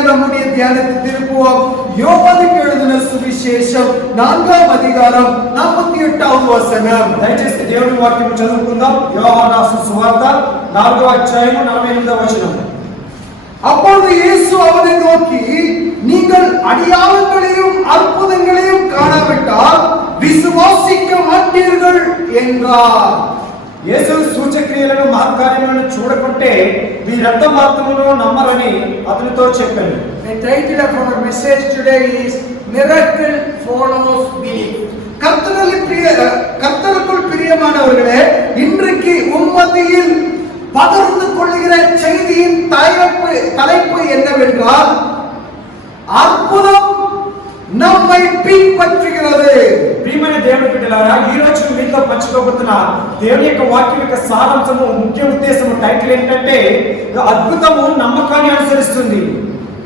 நீங்கள் நம்முடைய தியானத்தை திருப்புவோம். யோவானுக்கு எழுதின சுவிசேஷம் 4ஆம் அதிகாரம் 48வது வசனம். దయచేసి దేవుని వాక్యం చదువుకుందాం. యోహాను రాసిన సువార్త 4వ అధ్యాయం 48వ వచనం. அப்பொழுது இயேசு அவனை நோக்கி, நீங்கள் அடையாளங்களையும் அற்புதங்களையும் காணாவிட்டால் விசுவாசிக்க மாட்டீர்கள் என்றார். యేసు సూచక్రియలను మహత్కార్యములను చూడకుంటే మీరంత మాత్రమును నమ్మరని అతనితో చెప్పాను. The title of our message today is Miracle Follows Belief. கர்த்தருக்குள் பிரியமானவர்களே, இன்றைக்கு உம்மத்தியில் பகிர்ந்து கொள்கிற செய்தியின் தலைப்பு என்னவென்றால், అద్భుతం நம்மை பின்பற்றுகிறது. ప్రియమైన దేవుని బిడ్డలారా, ఈ రోజు మీతో పంచుకోబోతున్న దేవుని యొక్క వాక్యం యొక్క సారాంశము, ముఖ్య ఉద్దేశము, టైటిల్ ఏంటంటే అద్భుతము నమ్మకాన్ని అనుసరిస్తుంది.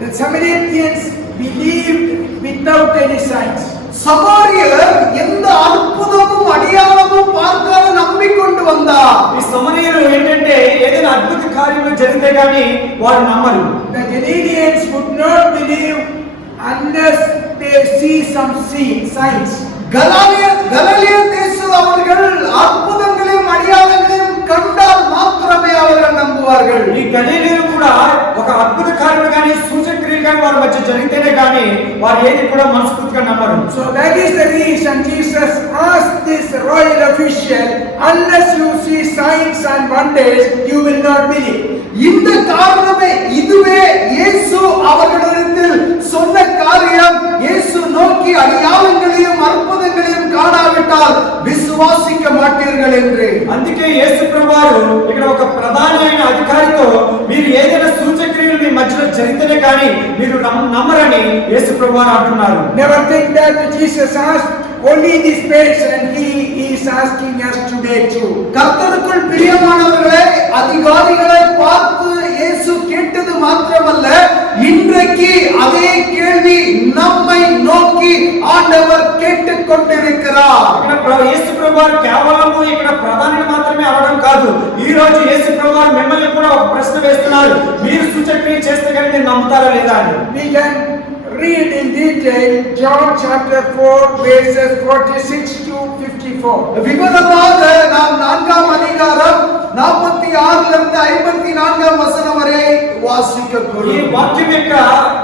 The Samaritans believed without any signs. சமாரியர் எந்த அற்புதமும் அடையாளமும் பார்க்காத நம்பிக்கொண்டு வந்தார். ఈ సమరయులు ఏంటంటే ఏదైనా అద్భుత కార్యము జరిగితే గాని వారు నమ్మరు. The Galileans would not believe unless they see some signs. கலிலேய தேசம் அவர்கள் அற்புதங்களையும் அடையாளங்களையும் கண்டால் மாத்திரமே அவர்கள் நம்புவார்கள். ఈ గలిలేయులు కూడా ఒక అద్భుత కార్యము గాని సూచక్రియలు గాని వారి మధ్య జరిగితేనే గాని వారు ఏది కూడా మనస్ఫూర్తిగా నమ్మరు. So that is the reason Jesus asked this royal official, unless you see signs and wonders you will not believe. இந்த காரணமே இதுவே இயேசு அவர்களிடத்தில் சொன்ன காரியம். இயேசு நோக்கி அடையாளங்களையும் அற்புதங்களையும் காணாவிட்டால் விசுவாசிக்க மாட்டீர்கள் என்று. అందుకే యేసు ప్రభువారు ఇక్కడ ఒక ప్రధానమైన అధికారితో మీరు ఏదైనా సూచక్రియలు మీ మధ్యలో జరిగితేనే కానీ మీరు నమ్మరని యేసు ప్రభువారు అంటున్నారు. Never think that Jesus asked only this person, he is asking us today too. கர்த்தருக்குள் பிரியமானவர்களே, அதிகாரிகளை பார்த்து இயேசு கேட்டது மாத்திரமல்ல, இன்றைக்கு அதே கேள்வி நம்மை நோக்கி ஆண்டவர் கேட்டுக் கொண்டிருக்கிறார். ఇక్కడ యేసు ప్రభువారు కేవలము ఇక్కడ ప్రధానిని మాత్రమే అడగడం కాదు, ఈ రోజు యేసు ప్రభువారు మిమ్మల్ని కూడా ఒక ప్రశ్న వేస్తున్నారు. మీరు సూచక్రియ చేస్తే కానీ మీరు నమ్ముతారా లేదా అని. We can read in detail John chapter 4 verses 46 to 54. விவரமாக நாம் 4ஆம் அதிகாரம் 46 லிருந்து 54ஆம் வசனம் வரை வாசிக்கக்கூடும். ఈ వాక్యం యొక్క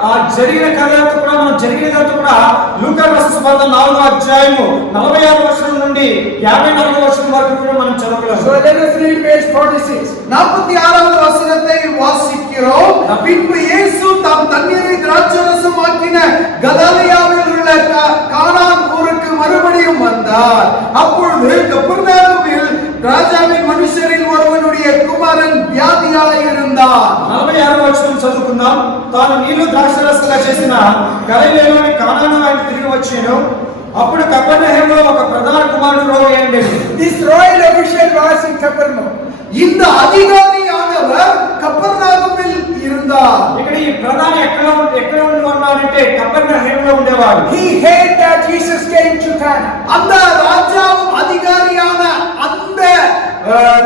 ఆ జరిగిన కథతో కూడా మనం జరిగినదంతా కూడా లూకా రాసిన సువార్త 4వ అధ్యాయము 46వ వచనం నుండి 54వ వచనం వరకు కూడా మనం చదవగలం. So let us read verse 46. 46வது வசனத்தை வாசிக்கிறோம். பின்பு இயேசு தாம் தண்ணீரை திராட்சரசம் ஆக்கின கலிலேயாவில் உள்ள கானான் ஊருக்கு மறுபடியும் வந்தார். அப்பொழுது கப்பர்நகூமில் ராஜாவின் மனுஷரில் ஒருவனுடைய குமாரன் வியாதியாய் இருந்தார். 46వ వచనం చదువుకుందాం. తాను నీళ్లు ద్రాక్షరసంగా చేసిన గలిలేయలోని కానాను ఆయన తిరిగి వచ్చాను. అప్పుడు కపెర్నహూములో ఒక ప్రధాన కుమారుడు రోగి అయ్యాడు. This royal official was in Capernaum. இந்த அதிகாரியானவர் கப்பர்நகூமில் இருந்தார். ఇక్కడ ఈ ప్రధాని ఎక్కడ ఉన్నాడంటే కపెర్నహూములో ఉండేవాడు. He heard that Jesus came to Cana. அந்த ராஜாவும் அதிகாரியான அந்த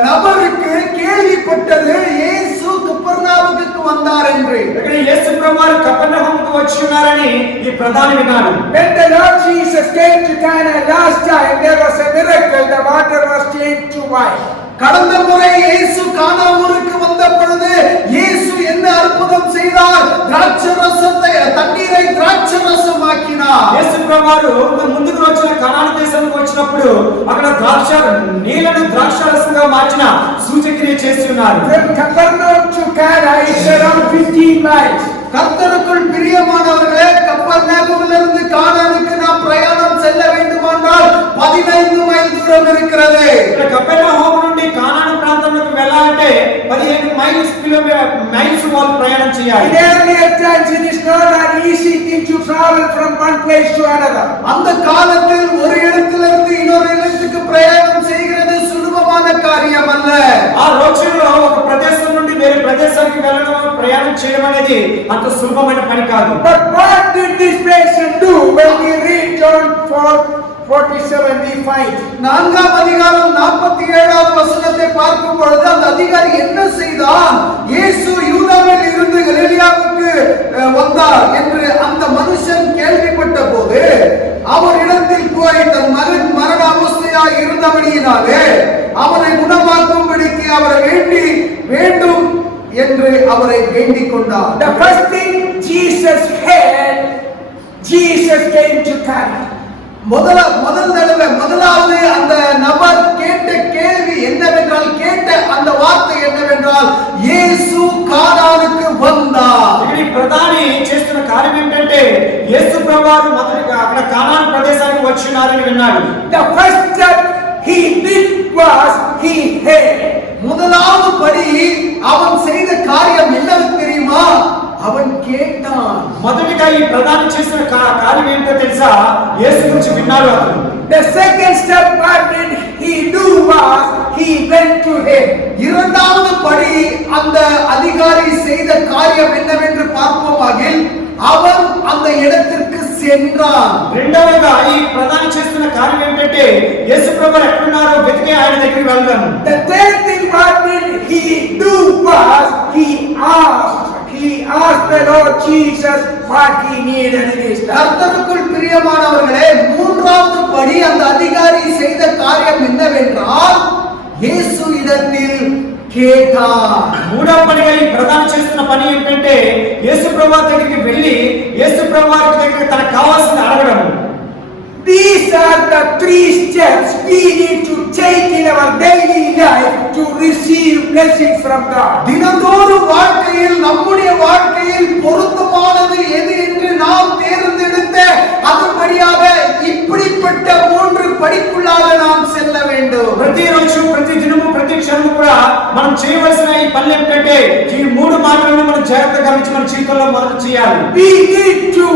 நபருக்கு கேள்விப்பட்டது இயேசு கப்பர்நகூமுக்கு வந்தார் என்று. ఇక్కడ యేసు ప్రభువారు కపెర్నహూముకు వచ్చి ఉన్నారని ఈ ప్రధాని విన్నాడు. When the Lord Jesus came to Cana last time, there was a miracle. The water was changed to wine. கடந்த முறை இயேசு கானா ஊருக்கு வந்த பொழுது இயேசு என்ன அற்புதம் செய்தார்? திராட்சரசத்தை தண்ணீரை திராட்சரசமாக்கினார். యేసు ప్రభువారు ముందుకు వచ్చిన కనాను దేశానికి వచ్చినప్పుడు అక్కడ నీళ్లను ద్రాక్షరసంగా మార్చిన సూచక్రియ చేసి ఉన్నారు. From Capernaum to Cana is around 15 miles. கர்த்தருக்குள் பிரியமானவர்களே, கப்பர்நகூமிலிருந்து கானானுக்கு நாம் பிரயாணம் செல்ல வேண்டுமானால் 15 மைல் தூரம் இருக்கிறது. ఇక్కడ కపెర్నహూము నుండి కానాను ప్రాంతంలోకి వెళ్ళాలంటే 15 మైల్స్ వాళ్ళు ప్రయాణం చేయాలి. In earlier times it is not an easy thing to travel from one place to another. அந்த காலத்தில் ஒரு இடத்திலிருந்து இன்னொரு இடத்துக்கு பிரயாணம் செய்கிறது சுலபமான காரியம் அல்ல. ఆ రోజుల్లో ఒక ప్రదేశం నుండి వేరే ప్రదేశానికి వెళ్ళడం, ప్రయాణం చేయడం అనేది అంత సులభమైన పని కాదు. But what did this person do? When we read John 4:47 we find 4ஆம் அதிகாரம் 47வது வசனத்தை பார்க்கும் பொழுது அந்த அதிகாரி என்ன செய்தான்? இயேசு யூதாவில் இருந்து கலிலேயாவுக்கு வந்தார் என்று அந்த மனுஷன் கேள்விப்பட்ட போது அவரிடத்தில் போய் தன் மகன் மரண அவஸ்தையாய் இருந்தபடியினாலே அவரை குணமாக்கும்படிக்கு அவரை வேண்டும் என்று அவரை வேண்டிக் கொண்டார். The first thing Jesus had, Jesus came to Cana. முதலாவது அந்த நபர் கேட்ட கேள்வி என்னவென்றால், கேட்ட அந்த வார்த்தை என்னவென்றால், యేసు కానానుకు வந்தார். ఇక్కడ ప్రధాని చేస్తున్న కార్యం ఏంటంటే యేసు ప్రభువారు మొదటగా అక్కడ కానాను ప్రదేశానికి వచ్చినారని విన్నాడు. The first step he did was he had. முதலாவது படி அவன் செய்த காரியம் என்னவென்று தெரியுமா? அவன் கேட்டான். మొదటిగా ఈ ప్రధాని చేసిన కార్యం ఏంటో తెలుసా? యేసు గురించి విన్నాడు అతను. The second step what did he do was he went to him. இரண்டாவது படி அந்த அதிகாரி செய்த காரியம் என்னவென்று பார்ப்போமாகில் அவன் அந்த இடத்திற்கு சென்றான். రెండవగా ఈ ప్రధాని చేస్తున్న కార్యం ఏంటంటే యేసు ప్రభువు ఎక్కడున్నారో వెతికి ఆయన దగ్గరికి వెళ్దాం. The third thing what did he do was he asked the Lord Jesus what he needed in his life. கர்த்தருக்குள் பிரியமானவர்களே, மூன்றாவது படி அந்த அதிகாரி செய்த காரியம் என்னவென்றால் యేసు இடத்தில் கேட்டார். మూడవ పనిగా ఈ ప్రధాని చేస్తున్న పని ఏంటంటే యేసు ప్రభువు దగ్గరికి వెళ్ళి యేసు ప్రభువు దగ్గరికి తనకు కావాల్సింది అడగడం. These are the three steps we need to take in our daily life to receive blessings from God. தினந்தோறும் வாழ்க்கையில் நம்முடைய வாழ்க்கையில் பொருத்தமானது எது என்று நாம் தேர்ந்தெடுத்த அதன்படியாக இப்படிப்பட்ட மூன்று படிக்குள்ளாக நாம் செல்ல வேண்டும். ప్రతిరోజు ప్రతి దినము ప్రతి క్షణము కూడా మనం చేయవలసిన ఈ పనులు ఏంటంటే ఈ మూడు మార్గాలను మనం జాగ్రత్తగా గమనించి మన జీవితంలో మొదలు చేయాలి. We need to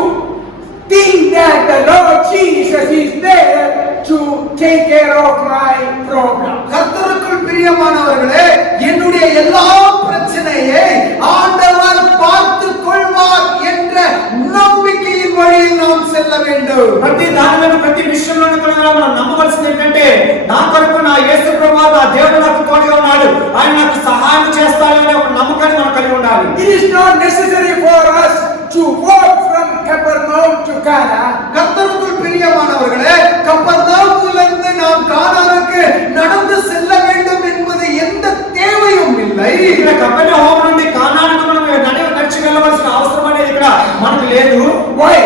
think that the Lord Jesus is there to take care of my problem. கர்த்தருக்குள் பிரியமானவர்களே, என்னுடைய எல்லா பிரச்சனையை ஆண்டவர் பார்த்துக் கொள்வார் என்ற நம்பிக்கையின் வழியில் நாம் செல்ல வேண்டும். ప్రతి దానిలో ప్రతి విషయంలో కూడా మనం నమ్మవలసింది ఏంటంటే నా కొరకు నా యేసు ప్రభువు నా దేవుడు నాకు తోడుగా ఉన్నాడు, ఆయన నాకు సహాయం చేస్తాడనే ఒక నమ్మకాన్ని మనం కలిగి ఉండాలి. It is not necessary for us to walk from Capernaum to Cana. கர்த்தருக்குள் பிரியமானவர்களே, கப்பர்நாவுமிலிருந்து நாம் கானானுக்கு நடந்து செல்ல வேண்டும் என்பது எந்த தேவையும் இல்லை. ఇక్కడ కపెర్నహూము నుండి కానానుకు మనం నడిచి వెళ్ళవలసిన అవసరం అనేది ఇక్కడ మనకు లేదు. Why?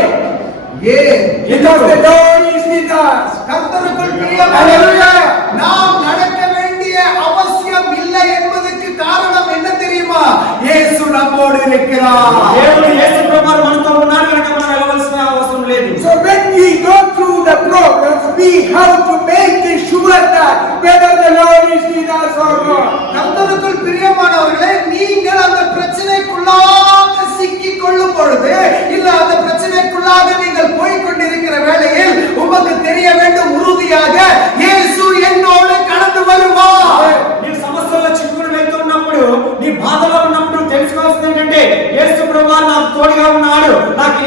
Because the Lord is with us. கர்த்தருக்குள் பிரியமானவர்களே, நாம் நடக்க வேண்டிய அவசியம் இல்லை என்பதற்கு காரணம் என்ன தெரியுமா? యేసు நம்மோடு இருக்கிறார். దేవుడు యేసు ప్రభువు మనతో ఉన్నారు కనుక మనం వెళ్ళవలసిన అవసరం లేదు. So when we go through the problems, we have to make sure that whether the Lord is with us or not. கர்த்தருக்குள் பிரியமானவர்களே, நீங்கள் அந்த பிரச்சனைக்குள்ளாக சிக்கிக் கொள்ளும் பொழுது, இல்ல அந்த பிரச்சனைக்குள்ளாக நீங்கள் போய் கொண்டிருக்கிற வேளையில் உமக்கு தெரிய வேண்டும் உறுதியாக యేసు என்னோடு கடந்து வருவார். నీ సమస్యల్లో చిక్కుకుని వెళ్తున్నప్పుడు, నీ బాధలో ఉన్నప్పుడు తెలుసుకోవాల్సింది ఏంటంటే యేసు ప్రభువు నాకు తోడుగా ఉన్నాడు, నాకు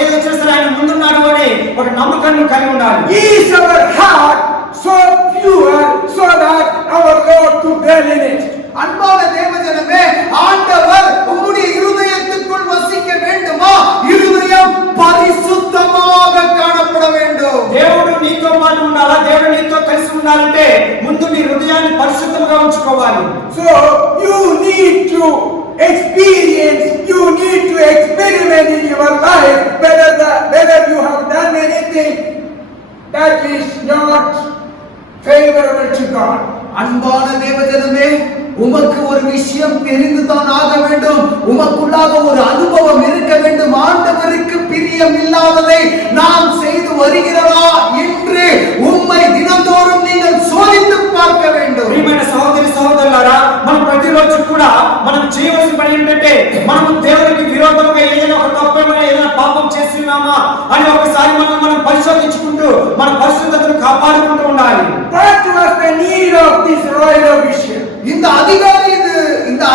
ఏది వచ్చినా సరే ఆయన ముందున్నాడు అని ఒక నమ్మకాన్ని కలిగి ఉండాలి. Is our heart so pure so that our Lord to dwell in it? அன்பான தேவஜனமே, ஆண்டவர் உம்முடைய இருதயத்துக்குள் வசிக்க வேண்டுமா? இருதயம் பரிசுத்தமாக காணப்பட வேண்டும். దేవుడు నీతో పాటు ఉండాలా, దేవుడు నీతో కలిసి ఉండాలంటే ముందు నీ హృదయాన్ని పరిశుద్ధంగా ఉంచుకోవాలి. So you need to experiment in your life whether you have done anything that is not favorable to God. அன்பான தேவஜனமே, உமக்கு ஒரு விஷயம் தெரிந்துதான் ஆக வேண்டும். உமக்குள்ளாக ஒரு அனுபவம் இருக்க வேண்டும். ஆண்டவருக்கு பிரியம் இல்லாததை நாம் செய்து வருகிறதா என்று உம்மை தினந்தோறும் நீங்கள் சோதித்து பார்க்க வேண்டும். ప్రియమైన సహోదరి సహోదరులారా, మనం ప్రతిరోజు కూడా మనం చేయవలసిన పని ఏంటంటే మనం దేవునికి విరోధంగా ఏదైనా ఒక తప్పేమైనా ఏదైనా పాపం చేస్తున్నామా అని ఒకసారి మనం పరిశోధించుకుంటూ మన పరిశుద్ధతను కాపాడుకుంటూ ఉండాలి. What was the need of this royal official? இந்த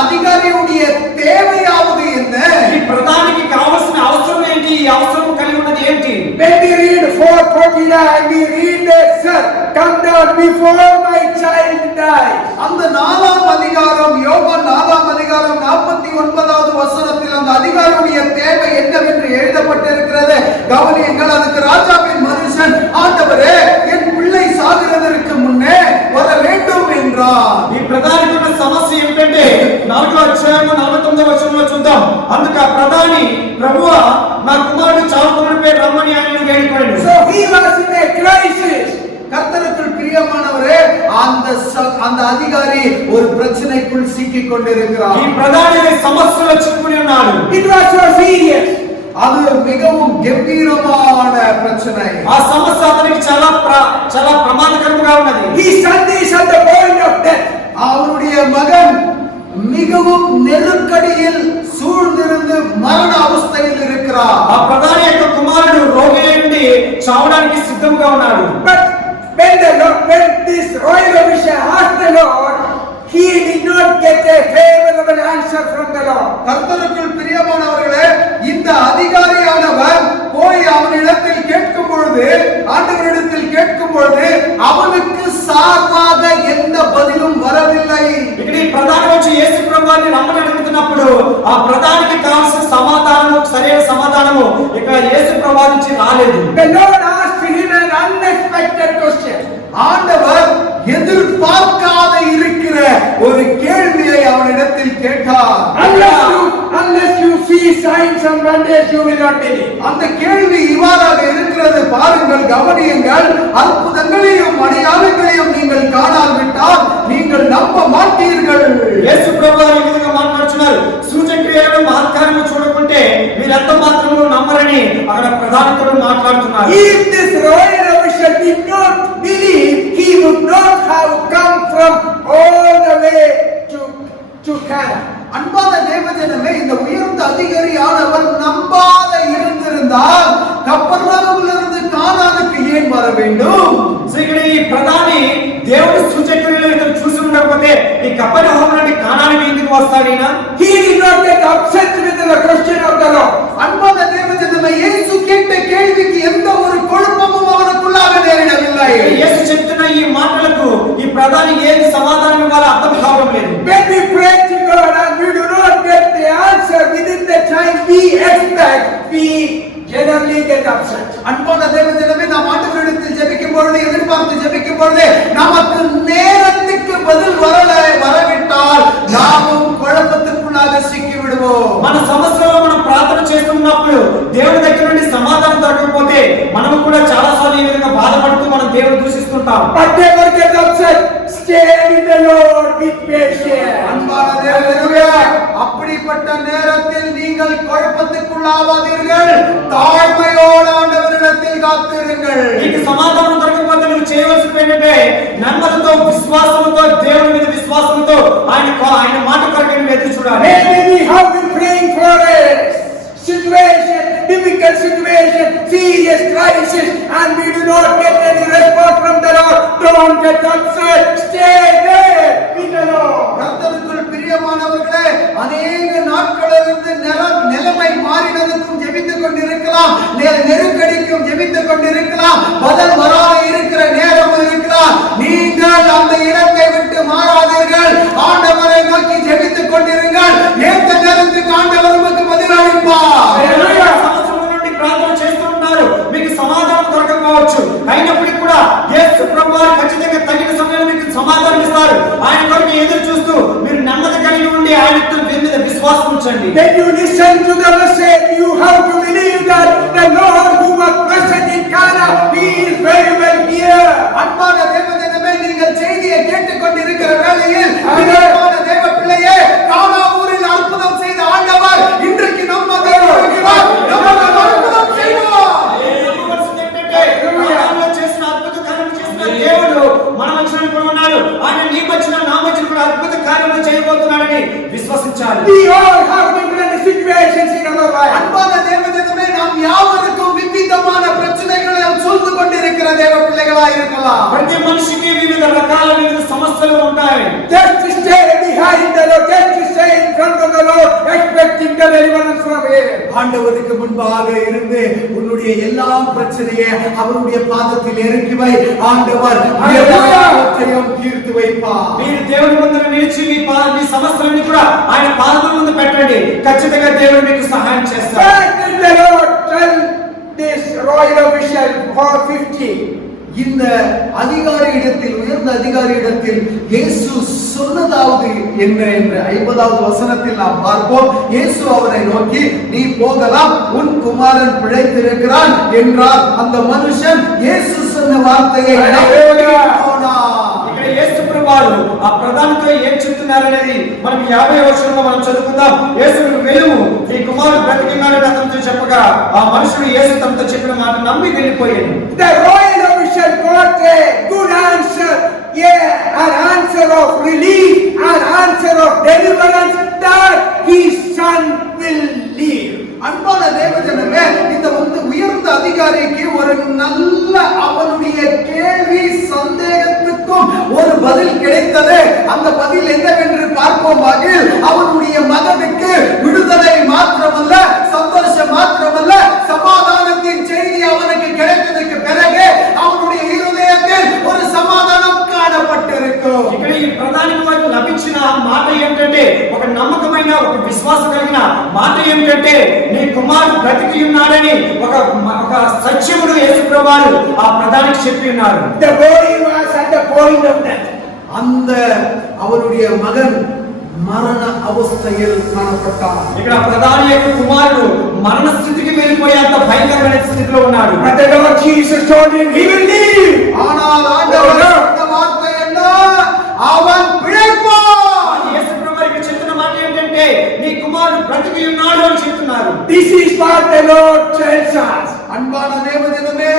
அதிகாரியுடைய தேவையாவது என்ன? ఈ ప్రధానికి కావాల్సిన అవసరం ఏంటి? ఈ అవసరం కలిగి ఉన్నది ఏంటి? When we read 4:49, we read that, "Sir, come down before my child dies." அந்த 4ஆம் அதிகாரம், யோவான் 4ஆம் அதிகாரம் 49வது வசனம் 4వ అధ్యాయం 49వ వచనంలో చూద్దాం. అందుకు ఆ ప్రధాని, ప్రభువా నా కుమారుడు చావుకుని రమ్మని ఆయనను వేడుకొనెను. So he was in a crisis. கர்த்தருக்குள் பிரியமானவரே, அந்த அதிகாரி ஒரு பிரச்சனைக்குள் சிக்கிக் கொண்டிருக்கிறார். ఈ ప్రధాని సమస్యలో చిక్కుకుని ఉన్నాడు. It was so serious. அது மிகவும் கம்பீரமான பிரச்சனை. ఆ సమస్య అతనికి చాలా ప్రమాదకరంగా ఉన్నది. His son is at the point of death. அவருடைய மகன் மிகவும் நெருக்கடியில் சூழ்ந்திருந்து மரண அவஸ்தையில் இருக்கிறார். ఆ ప్రధాని యొక్క కుమారుడు రోగి నుండి చావడానికి సిద్ధంగా ఉన్నాడు. But when this royal official asked the Lord, he did not get a favorable answer from the Lord. கர்த்தருக்குள் பிரியமானவர்களே, இந்த அதிகாரியானவர் போய் அவனிடத்தில் கேட்கும் பொழுது, ஆண்டவரிடத்தில் கேட்கும் பொழுது அவனுக்கு சார்பாக எந்த பதிலும் வரவில்லை. ఇక్కడ ఈ ప్రధాని వచ్చి యేసు ప్రభువుని రమ్మని అడుగుతున్నప్పుడు ఆ ప్రధానికి కావాల్సిన సమాధానము, సరైన సమాధానము ఇక్కడ యేసు ప్రభువు నుంచి రాలేదు. The Lord asked him an unexpected question. ஆண்டவர் எதிர்பார்க்காத இருக்கிற ஒரு கேள்வியை அவனிடத்தில் கேட்டார். Unless you see signs and wonders, you will not believe. அந்த கேள்வி இவ்வாறாக இருக்கிறது, பாருங்கள், கவனியுங்கள். அற்புதங்களையும் அடையாளங்களையும் நீங்கள் காணாவிட்டால் நீங்கள் நம்ப மாட்டீர்கள். యేసు ప్రభువు ఈ విధంగా మాట్లాడుతున్నారు. సూచక్రియలను మహత్కార్యము చూడకుంటే మీరెంత మాత్రము నమ్మరని అక్కడ ప్రధానికుడు మాట్లాడుతున్నారు. If this royal official did not believe, he would not have come from all the way to Canaan. அன்பான தேவஜனமே, இந்த உயர்ந்த அதிகாரியானவர் நம்பாத இருந்திருந்தால் கப்பர்நகூமிலிருந்து கானானுக்கு ஏன் வர வேண்டும்? ఇక్కడ ఈ ప్రధాని దేవుడి సూచక్రియలను చూసి ఉండకపోతే ఈ కపెర్నహూము నుండి కానానికి ఎందుకు వస్తాడైనా? He did not get upset with the question of the Lord. அன்பான தேவஜனமே, இயேசு கேட்ட கேள்விக்கு எந்த ஒரு குழப்பமும் அவனுக்குள்ளாக நேரிடவில்லை. యేసు చెప్తున్న ఈ మాటలకు ఈ ప్రధాని ఏది సమాధానం ఇవ్వాలో అర్థం కావడం లేదు. When we pray to God and we do not get the answer within the time we expect, we generally get upset. அன்பான தேவஜனமே, நாம் ஆண்டவரிடத்தில் ஜெபிக்கும் பொழுது, எதிர்பார்த்து ஜெபிக்கும் பொழுது நமக்கு நேரத்துக்கு பதில் வரவிட்டால் நாமும் குழப்பத்துக்குள்ளாக சிக்கி விடுவோம். మన సమస్యలో మనం ప్రార్థన చేస్తున్నప్పుడు దేవుడి దగ్గర నుండి సమాధానం దొరకకపోతే మనం కూడా చాలా సార్లు ఈ విధంగా బాధపడుతూ మనం దేవుని దూషిస్తుంటాం. But never get upset. Stay with the Lord with patience. அன்பான தேவஜனமே, அப்படிப்பட்ட நேரத்தில் நீங்கள் குழப்பத்துக்குள்ளாவாதீர்கள். தாழ்மையோடு ஆண்டவரிடத்தில் காத்திருங்கள். నీకు సమాధానం దొరకకపోతే నువ్వు చేయవలసింది ఏంటంటే నమ్మకంతో, విశ్వాసంతో, దేవుని మీద విశ్వాసంతో ఆయన మాట కొరకు నువ్వు ఎదురు చూడాలి. Maybe we have been praying for a situation, difficult situation, serious crisis, and we do not get any response from the Lord. Don't get upset. Stay there with the Lord. கர்த்தருக்குள் பிரியமானவர்களே, அநேக நாட்களிலிருந்து நிலைமை மாறினதுக்கும் ஜெபித்துக் கொண்டிருக்கலாம், நெருக்கடிக்கும் ஜெபித்துக் கொண்டிருக்கலாம், பதில் வராத இருக்கிற நேரம் இருக்கலாம். நீங்கள் அந்த இடத்தை விட்டு மாறாதீர்கள். ஆண்டவரை நோக்கி ஜெபித்துக் கொண்டிருங்கள். ஏற்ற நேரத்துக்கு ஆண்டவர் உங்களுக்கு பதில் அளிப்பார். సంవత్సరం నుండి ప్రార్థన చేస్తూ ఉంటారు, మీకు సమాధానం దొరకకపోవచ్చు. అయినప్పటికీ కూడా యేసు ప్రభువు ఖచ్చితంగా తగిన సమయంలో మీకు సమాధానం ఇస్తారు. ఆయన కొరకు ఎదురు చూస్తూ మీరు నెమ్మది కలిగి ఉండి ఆయనతో మీద విశ్వాసం ఉంచండి. When you listen to the message, you have to believe that the Lord who was present in Cana, he is very well here. அன்பான தேவஜனமே, நீங்கள் செய்தியை கேட்டுக் கொண்டிருக்கிற வேளையில், அன்பான தேவ பிள்ளையே, கானா ஊரில் அற்புதம் செய்த ஆண்டவர் இன்றைக்கு நம்ம தேவன் இருக்கிறார். நமக்கு அற்புதம் செய்வார். చేసిన అద్భుత కార్యం చేసిన దేవుడు మన మధ్యలో కూడా ఉన్నాడు. ఆయన నీ మధ్యన, నా మధ్యన కూడా అద్భుత కార్యము చేయబోతున్నాడని విశ్వసించాలి. We all have different situations in our life. அன்பான தேவஜனமே, நாம் யாவருக்கும் விவிதமான பிரச்சனைகளை சூழ்ந்து கொண்டிருக்கிற தேவ பிள்ளைகளாய் இருக்கலாம். ప్రతి మనిషికి వివిధ రకాల సమస్యలు ఉంటాయి. Just to stay behind the Lord, just to stay in front of the Lord, expecting the deliverance from Him. ஆண்டவருக்கு முன்பாக இருந்து உன்னுடைய எல்லா பிரச்சனையை அவருடைய பாதத்தில் இறக்கி வை. ஆண்டவர் எல்லாவற்றையும் தீர்த்து வைப்பார். మీరు దేవుని ముందర నిలిచి మీ సమస్యలన్నీ కూడా ఆయన పాదముల ముందు పెట్టండి. ఖచ్చితంగా దేవుడు మీకు సహాయం చేస్తాడు. Why did the Lord tell this royal official for 50? இந்த அதிகாரியிடத்தில், உயர்ந்த அதிகாரியிடத்தில் இயேசு சொன்னதாவது என்ன என்று 50வது வசனத்தில் நாம் பார்ப்போம். இயேசு அவரை நோக்கி, நீ போகலாம், உன் குமாரன் பிழைத்திருக்கிறான் என்றார். அந்த மனுஷன் இயேசு சொன்ன வார்த்தையை போனார். ఇక్కడ యేసు ప్రభువారు ఆ ప్రధానితో ఏం చెప్తున్నారనేది మనం 50వ వచనంలో మనం చదువుకుందాం. యేసును వెలుగు, నీ కుమారుడు బ్రతికినాడని అతనితో చెప్పగా ఆ మనుషుడు యేసు తమతో చెప్పిన మాట నమ్మి వెళ్ళిపోయాడు. The royal official got a good answer, an answer of relief, an answer of deliverance, that his son will live. அன்பான தேவஜனமே, இந்த உயர்ந்த அதிகாரிக்கு ஒரு நல்ல அவனுடைய கேள்வி சந்தேகத்துக்கும் ஒரு பதில் கிடைத்தது. அந்த பதில் என்னவென்று பார்ப்போமாக, அவனுடைய மகனுக்கு விடுதலை மாத்திரமல்ல, சந்தோஷம் மாத்திரமல்ல, சமாதானத்தின் செய்தி அவனுக்கு கிடைத்ததற்கு பிறகு அவனுடைய இருதயத்தில் ஒரு சமாதானம் காணப்பட்டிருக்கும். ఇక్కడ ఈ ప్రధానికి వారికి లభించిన మాట ఏమిటంటే, ఒక నమ్మకమైన, ఒక విశ్వాసం కలిగిన మాట ఏమిటంటే, నీ కుమారుడు బ్రతికి ఉన్నాడని ఒక సత్యముడు యేసు ప్రభువారు ఆ ప్రధానికి చెప్పి ఉన్నారు. The boy was at the point of death. அந்த அவனுடைய மகன் మరణ అవస్థயில் కాణపట్టాడు. ఇక్కడ ప్రధాని యొక్క కుమారుడు మరణ స్థితికి వెళ్ళిపోయేంత భయంకరమైన స్థితిలో ఉన్నాడు. But the Lord Jesus told him he will live. ஆனால் ஆண்டவர் சொன்ன வார்த்தை என்ன? அவன் பிழைப்பான். యేసు ప్రభువారికి చెప్పిన మాట ఏంటంటే, నీ కుమారుడు బ్రతికి ఉన్నాడు అని చెప్తున్నారు. This is what the Lord tells us. அன்பான தேவஜனமே,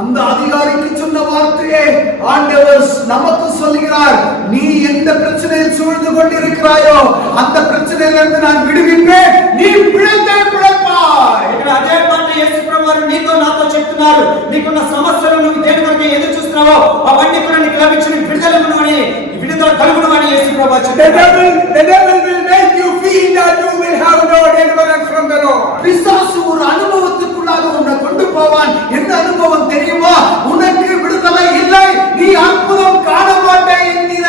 அந்த அதிகாரிக்கு சொன்ன வார்த்தையை ஆண்டவர் நமக்கு சொல்கிறார். நீ எந்த பிரச்சனையில் சூழ்ந்து கொண்டிருக்கிறாயோ அந்த பிரச்சனையிலிருந்து நான் விடுவிப்பேன், நீ பிழைத்தே பிழைப்பாய். ఇక్కడ అదే మాట యేసు ప్రభువారు నీతో నాతో చెప్తున్నారు. నీకున్న సమస్యలు, నువ్వు దేని కొరకు ఎదురు చూస్తున్నావో అవన్నీ కూడా నీకు లభించిన విడుదలను అని, విడుదల కలుగును అని యేసు ప్రభువారు చెప్పారు. The devil will make you feel that you will have no deliverance from the Lord. பிசாசு ஒரு அனுபவத்துக்குள்ளாக உன்னை கொண்டு போவான். என்ன அனுபவம் தெரியுமா? உனக்கு விடுதலை இல்லை, நீ அற்புதம் காண மாட்டே என்கிற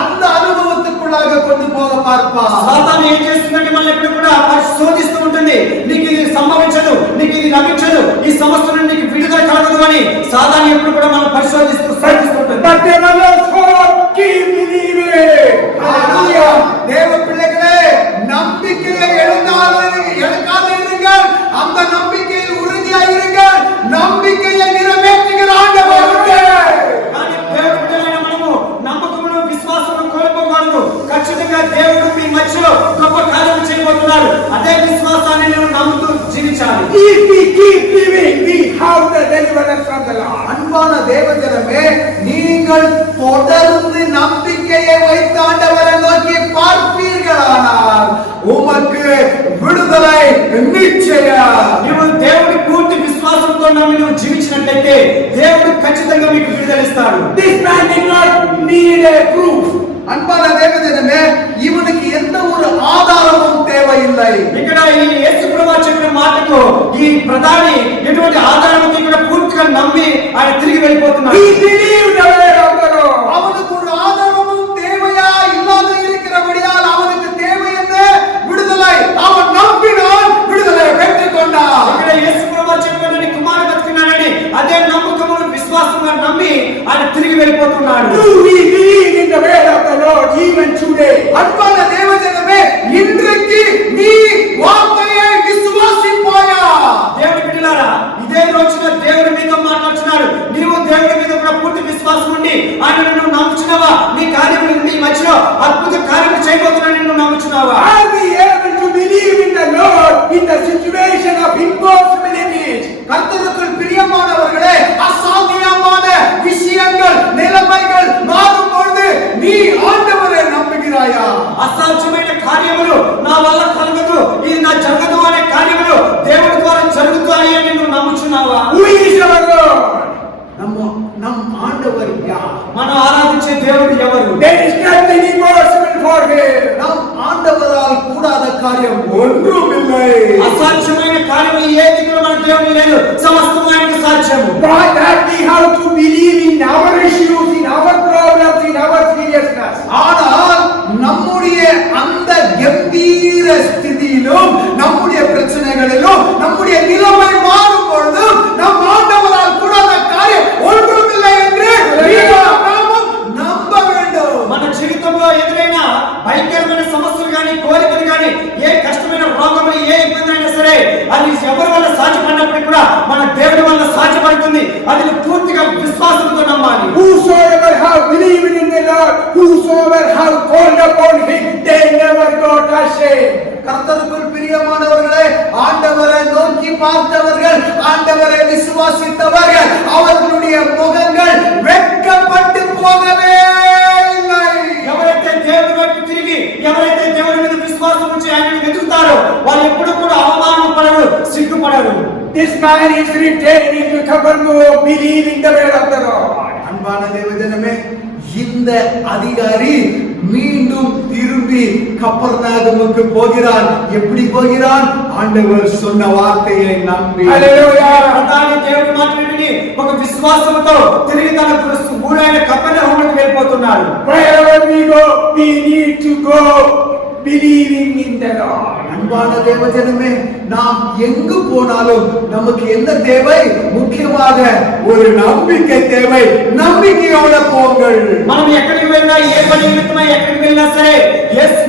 அந்த அனுபவத்துக்குள்ளாக கொண்டு போக பார்ப்பான். సాతాను ఏం చేస్తుందంటే మనల్ని ఎప్పుడు కూడా శోధిస్తూ ఉంటుంది. నీకు ఇది సంభవించదు, నీకు ఇది లభించదు, ఈ సమస్య నుండి నీకు విడుదల కలగదు అని సాతాను ఎప్పుడు కూడా మనం పరిశోధిస్తూ ఉంటుంది. But the Lord's word, keep believing. ஹalleluya. தேவ பிள்ளைகளே, நம்பிக்கையை இழக்காதீர்கள். அந்த நம்பிக்கையில் உறுதியாயிருங்கள். நம்பிக்கையை நிறைவேற்றுகிற ஆண்டவர் உண்டு. కానీ దేవుడి బిడ్డలైన మనము నమ్మకమును, విశ్వాసమును కోల్పోకూడదు. ఖచ్చితంగా దేవుడు మీ మధ్యలో గొప్ప కార్యం చేయబోతున్నాడు. అదే విశ్వాసాన్ని నేను నమ్ముతూ జీవించాలి. If we keep living, we have the deliverance from the Lord. அன்பான தேவஜனமே, நீங்கள் தொடர்ந்து நம்பிக்கையை வைத்து ஆண்டவரை நோக்கி பார்ப்பீர்களானால் உமக்கு விடுதலை நிச்சயம். నీవు దేవుడి పూర్తి విశ్వాసంతో నమ్మి నువ్వు జీవించినట్లయితే దేవుడు ఖచ్చితంగా మీకు విడుదలిస్తాడు. This man did not need a proof. அன்பான தேவஜனமே, இவனுக்கு எந்த ஒரு ஆதாரமும் தேவையில்லை. ఇక్కడ ఈ యేసు ప్రభువు చెప్పిన మాటకు ఈ ప్రధాని ఎటువంటి ఆధారంతో ఇక్కడ పూర్తిగా నమ్మి ఆయన తిరిగి వెళ్ళిపోతున్నాడు. He believed the word of the Lord. அவனுக்கு ஒரு ஆதாரமும் தேவையா இல்லாத இருக்கிறபடியால் அவனுக்கு தேவை என்ன? விடுதலை. அவன் நம்பினான், விடுதலை பெற்றுக் கொண்டான். ఇక్కడ యేసు ప్రభువు చెప్పిన నీ కుమారుడు బతికినాడని అదే నమ్మకమును, విశ్వాసంగా నమ్మి ఆయన తిరిగి వెళ్ళిపోతున్నాడు. Do we believe in the word of the Lord even today? அன்பான தேவஜனமே, இன்றைக்கு நீ வார்த்தையை விசுவாசிப்பாயா? దేవుని బిడ్డలారా, ఇదే రోజున దేవుడు మీతో మాట్లాడుతున్నాడు. నీవు దేవుడి మీద కూడా పూర్తి విశ్వాసం ఉండి ఆయనను నువ్వు నమ్ముచున్నావా? నీ కార్యములు, నీ మధ్యలో అద్భుత కార్యములు చేయబోతున్నాడని నువ్వు నమ్ముచున్నావా? Are we able to believe in the Lord in the situation of impossibilities? கர்த்தருக்குள் பிரியமானவர்களே, அசாத்தியமான விஷயங்கள், நிலைமைகள் மாறும் பொழுது நீ ஆண்டவரை நம்புகிறாயா? అసాధ్యమైన కార్యములు నా వల్ల కలగదు, ఇది నా జరగదు అనే కార్యములు దేవుడి ద్వారా జరుగుతాయి అని నువ్వు నమ్ముచున్నావా? Who is our Lord? நம் ஆண்டவர் யார்? మనం ఆరాధించే దేవుడు ఎవరు? There is nothing impossible for him. நம் ஆண்டவரால் கூடாத காரியம் ஒன்றுமில்லை. అసాధ్యమైన కార్యములు ఏది కూడా మన దేవునికి లేదు. సమస్తము ఆయనకు సాధ్యము. But that we have to believe in our issues, in our problems, in our seriousness. ஆனால் நம்முடைய அந்த கம்பீர ஸ்திதியிலும், நம்முடைய பிரச்சனைகளிலும், நம்முடைய நிலைமை மாறும் பொழுது நம் ஆண்டவரால் கூடாத காரியம் ஒன்றுமில்லை. కానీ కోరికలు కానీ ఏ కష్టమైన రోగములు ఏ ఇబ్బంది అయినా సరే అది ఎవరి వల్ల సాధ్యపడినప్పటికీ కూడా మన దేవుడి వల్ల సాధ్యపడుతుంది. అది పూర్తిగా విశ్వాసంతో నమ్మాలి. Whosoever have believed in the Lord, whosoever have called upon him, they never got ashamed. கர்த்தருக்குள் பிரியமானவர்களே, ஆண்டவரை நோக்கி பார்த்தவர்கள், ஆண்டவரை விசுவாசித்தவர்கள், அவர்களுடைய முகங்கள் வெட்கப்பட்டு போகவே இல்லை. ఎవరైతే దేవుని వైపు తిరిగి ఎవరైతే దేవుని మీద విశ్వాసం ఉంచి ఆయనను వెతుకుతారో వాళ్ళు ఎప్పుడు కూడా అవమానం పడరు, సిగ్గుపడరు. This man is returning to Capernaum, believing the word of the Lord. அன்பான தேவஜனமே, இந்த அதிகாரி மீண்டும் திரும்பி கப்பர்நாகமுக்கு போகிறான். எப்படி போகிறான்? ஆண்டவர் சொன்ன வார்த்தையை நம்பி. Hallelujah. ప్రధాని దేవుడి మాటలు విని ఒక విశ్వాసంతో తిరిగి తన ఊరైన కపెర్నహూముకు వెళ్ళిపోతున్నాడు. Wherever we go, we need to go believing in the Lord. அன்பான தேவஜனமே, நாம் எங்கு போனாலும் நமக்கு என்ன தேவை? முக்கியமாக ஒரு நம்பிக்கை தேவை. நம்பிக்கையோட போங்கள். మనం ఎక్కడికి వెళ్ళినా ఏ పని నిమిత్తమై ఎక్కడికి వెళ్ళినా సరే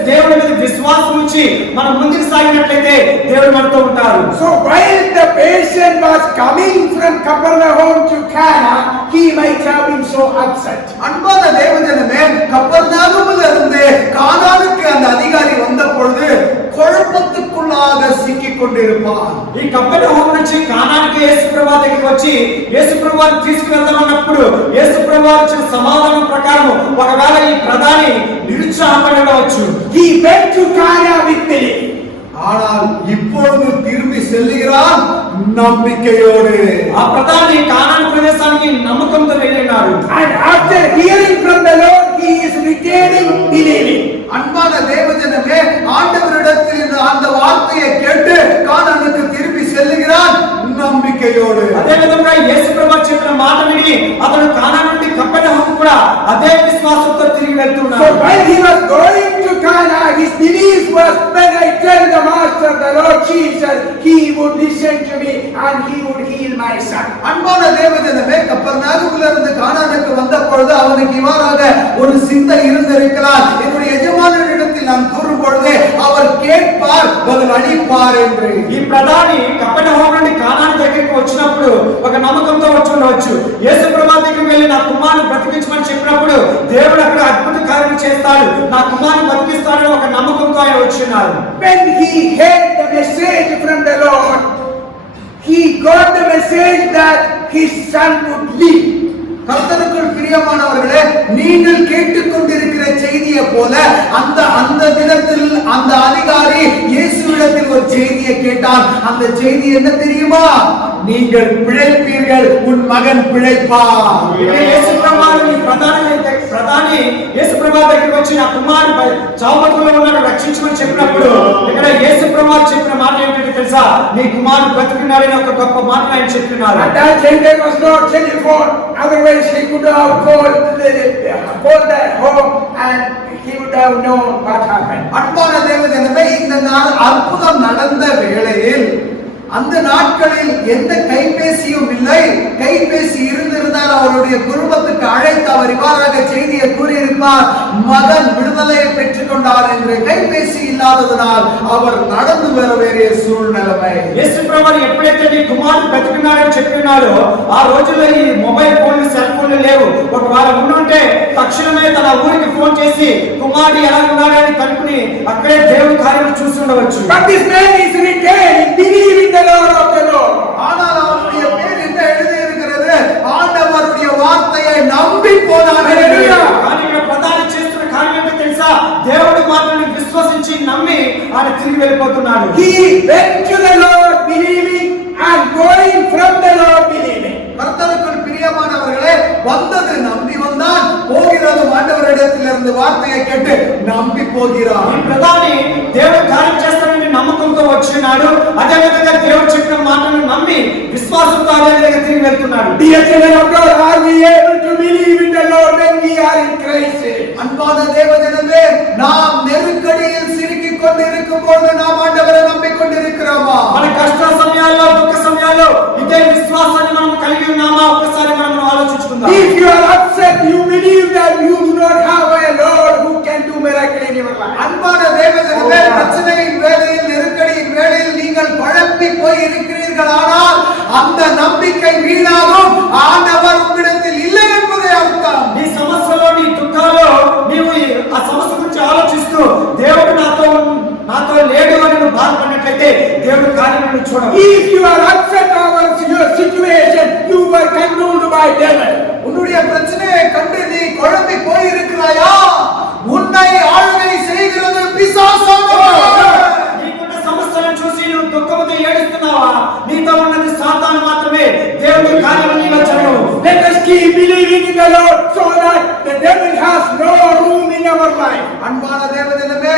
దేవుడి మీద విశ్వాసం ఉంచి మనం ముందుకు సాగినట్లయితే దేవుడు మనతో ఉంటారు. So while the patient was coming from Capernaum to Cana, he might have been so upset. அன்பான தேவஜனமே, கப்பர்நாகமிலிருந்து கானானுக்கு அந்த அதிகாரி வந்த பொழுது குழப்பத்துக்குள்ளாக சிக்கிக் கொண்டிருப்பான். ఈ కపెర్నహూము నుంచి కానానికి యేసుప్రభు దగ్గరికి వచ్చి యేసుప్రభుని తీసుకువెళ్తామన్నప్పుడు యేసుప్రభు ఇచ్చిన సమాధానం ప్రకారం ఒకవేళ ఈ ప్రధాని నిరుత్సాహపడి ఉండవచ్చు. He went to Cana with belief. ஆனால் இப்பொழுது திரும்பி செல்லுகிறான் நம்பிக்கையோடு. ఆ ప్రధాని కానాను ప్రదేశానికి నమ్మకంతో వెళ్ళినాడు. And after hearing from the Lord, he is returning believing. அன்பான தேவஜனமே, ஆண்டவரிடத்தில் அந்த வார்த்தையை கேட்டு கானானுக்கு திரும்பி செல்லுகிறான் నమ్మికయోడు. అదే విధంగా యేసుప్రభు చెప్పిన మాట విని అతడు కానాను నుండి కపెర్నహూము కూడా అదే విశ్వాసంతో తిరిగి వెళ్తున్నాడు. So while he was going to Cana, his belief was, when I tell the master, the Lord Jesus, he would listen to me and he would heal my son. அன்பான தேவஜனமே, கப்பர்நாகமிலிருந்து கானானுக்கு வந்த பொழுது அவனுக்கு இவ்வாறாக ஒரு சிந்தை இருந்திருக்கலாம். என்னுடைய எஜமானனிடத்தில் நான் கூறும் பொழுது அவர் கேட்பார், பதில் அளிப்பார் என்று. ఈ ప్రధాని కపెర్నహూము నుండి కానాను దగ్గరికి వచ్చినప్పుడు ఒక నమ్మకంతో వచ్చి ఉండవచ్చు. యేసుప్రభు దగ్గరికి వెళ్ళి నా కుమారుని బ్రతికించమని చెప్పినప్పుడు దేవుడు అక్కడ అద్భుత కార్యం చేస్తాడు, నా కుమారుని బ్రతికిస్తాడని ఒక నమ్మకంతో ఆయన వచ్చినారు. When he heard the message from the Lord, he got the message that his son would live. கர்த்தருக்குள் பிரியமானவர்களே, நீங்கள் கேட்டுக்கொண்டிருக்கிற செய்தியை போல அந்த தினத்தில் அந்த அதிகாரி இயேசுவிடத்தில் ஒரு செய்தியை கேட்டான். அந்த செய்தி என்ன தெரியுமா? நீங்கள் பிழைப்பீர்கள், உன் மகன் பிழைப்பார். ప్రధాని యేసుప్రభు దగ్గరికి వచ్చి నా కుమారుడు చావుబతుకులో ఉన్నాడు, రక్షించమని చెప్పినప్పుడు ఇక్కడ యేసుప్రభు చెప్పిన మాట ఏంటంటే తెలుసా? నీ కుమారుడు బ్రతికినాడని ఒక గొప్ప మాట ఆయన చెప్పినారు. At that time there was no telephone, otherwise he could have called that home and he would have known what happened. அன்பான தேவஜனமே, இந்த நாள் அற்புதம் நடந்த வேளையில் அந்த நாட்களில் எந்த கைபேசியும் இல்லை. கைபேசி இருந்திருந்தால் அவருடைய குடும்பத்துக்கு அழைத்து அவர் இவ்வாறாக செய்தியை கூறியிருப்பார், மகன் விடுதலையை பெற்றுக் கொண்டார் என்று. கைபேசி இல்லாததனால் அவர் நடந்து வர வேண்டிய சூழ்நிலை. యేసుప్రభు ఎప్పుడైతే నీ కుమారుడు బ్రతికినాడని చెప్పినాడో ఆ రోజుల్లో ఈ మొబైల్ ఫోన్లు సెల్ ఫోన్లు లేవు. ఒకవేళ ఉండుంటే తక్షణమే తన ఊరికి ఫోన్ చేసి కుమారుడు ఎలా ఉన్నాడని కనుక్కుని అక్కడే దేవుని కార్యం చూసి ఉండవచ్చు. But this man is returning, believing the Lord of the Lord. ஆனால் அவருடைய பேர் என்ன எழுதி இருக்கிறது? ஆண்டவருடைய வார்த்தையை நம்பி போனார். కానీ ఇక్కడ ప్రధాని చేస్తున్న కార్యం ఏంటో తెలుసా? దేవుడి మాటని విశ్వసించి నమ్మి ఆయన తిరిగి వెళ్ళిపోతున్నాడు. He went to the Lord believing and going from the Lord believing. கர்த்தருக்குள் பிரியமானவர்களே, வந்தது நம்பி வந்தான், போகிறது ஆண்டவரிடத்திலிருந்து வார்த்தையை கேட்டு நம்பி போகிறான். ఈ ప్రధాని దేవుడు కార్యం చేస్తాడని నమ్మకంతో వచ్చినాడు. అదే విధంగా దేవుడు చెప్పిన మాటను నమ్మి విశ్వాసంతో అదే విధంగా తిరిగి వెళ్తున్నాడు. Dear children of God, are we able to believe in the Lord when we are in crisis? அன்பான தேவஜனமே, நாம் நெருக்கடியில் சிக்கிக் கொண்டிருக்கும் போது நாம் ஆண்டவரை நம்பிக்கொண்டிருக்கிறோமா? మన కష్ట సమయాల్లో దుఃఖ సమయాల్లో ఇదే విశ్వాసాన్ని మనం కలిగి ఉన్నామా? ఒక్కసారి మనం ఆలోచించుకుందాం. If you are upset, you believe that you do not have a Lord who can do miracle in your life. அன்பான தேவஜனமே, பிரச்சனையின் வேளையில், நெருக்கடியின் வேளையில் நீங்கள் குழப்பி போய் இருக்கிறீர்களானால் அந்த நம்பிக்கை வீணாகும். ஆண்டவர் உங்களிடத்தில் இல்லை என்பதை அர்த்தம். నీ సమస్యలో, నీ దుఃఖాల్లో నీవు ఆ సమస్య గురించి ఆలోచిస్తూ దేవుడు నాతో లేడు అని నువ్వు బాధపడినట్లయితే దేవుడు కార్యములను చూడవు. If you are upset over your situation, you were controlled by devil. உன்னுடைய பிரச்சனையை கண்டு நீ குழம்பி போயிருக்கிறாயா? உன்னை ஆளுகை செய்கிறது பிசாசானவர். నీకున్న సమస్యలను చూసి నువ్వు దుఃఖంతో ఏడుస్తున్నావా? నీతో ఉన్నది సాతాను మాత్రమే. దేవుడి కార్యము నీలో జరగవు. Let us keep believing in the Lord so that the devil has no room in our life. அன்பான தேவஜனமே,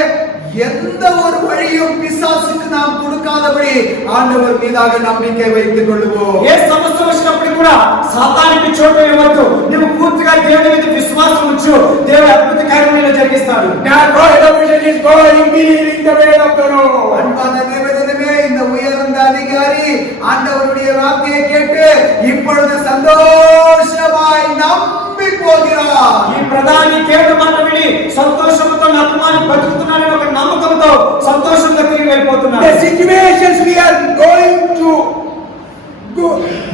எந்த ஒரு வழியும் பிசாசுக்கு நாம் கொடுக்காதபடி ஆண்டவர் மீதாக நம்பிக்கை வைத்துக் கொள்வோம். ఏ సమస్య వచ్చినప్పుడు కూడా సాతానికి చోటు ఇవ్వద్దు. నువ్వు పూర్తిగా దేవుని మీద విశ్వాసం ఉంచు. దేవుడు అద్భుత కార్యములను జరిగిస్తాడు. That Royal Division is going believing the word of the Lord. அன்பான தேவஜனமே, இந்த உயர்ந்த அதிகாரி ஆண்டவருடைய வார்த்தையை கேட்டு இப்பொழுது சந்தோஷமாய் நம்பி போகிறார். ఈ ప్రధాని కేవలం మాట విని సంతోషంతో నా కుమారుని బతుకుతున్నాడని ఒక నమ్మకంతో సంతోషంగా తిరిగి వెళ్ళిపోతున్నాడు. The situations we are going to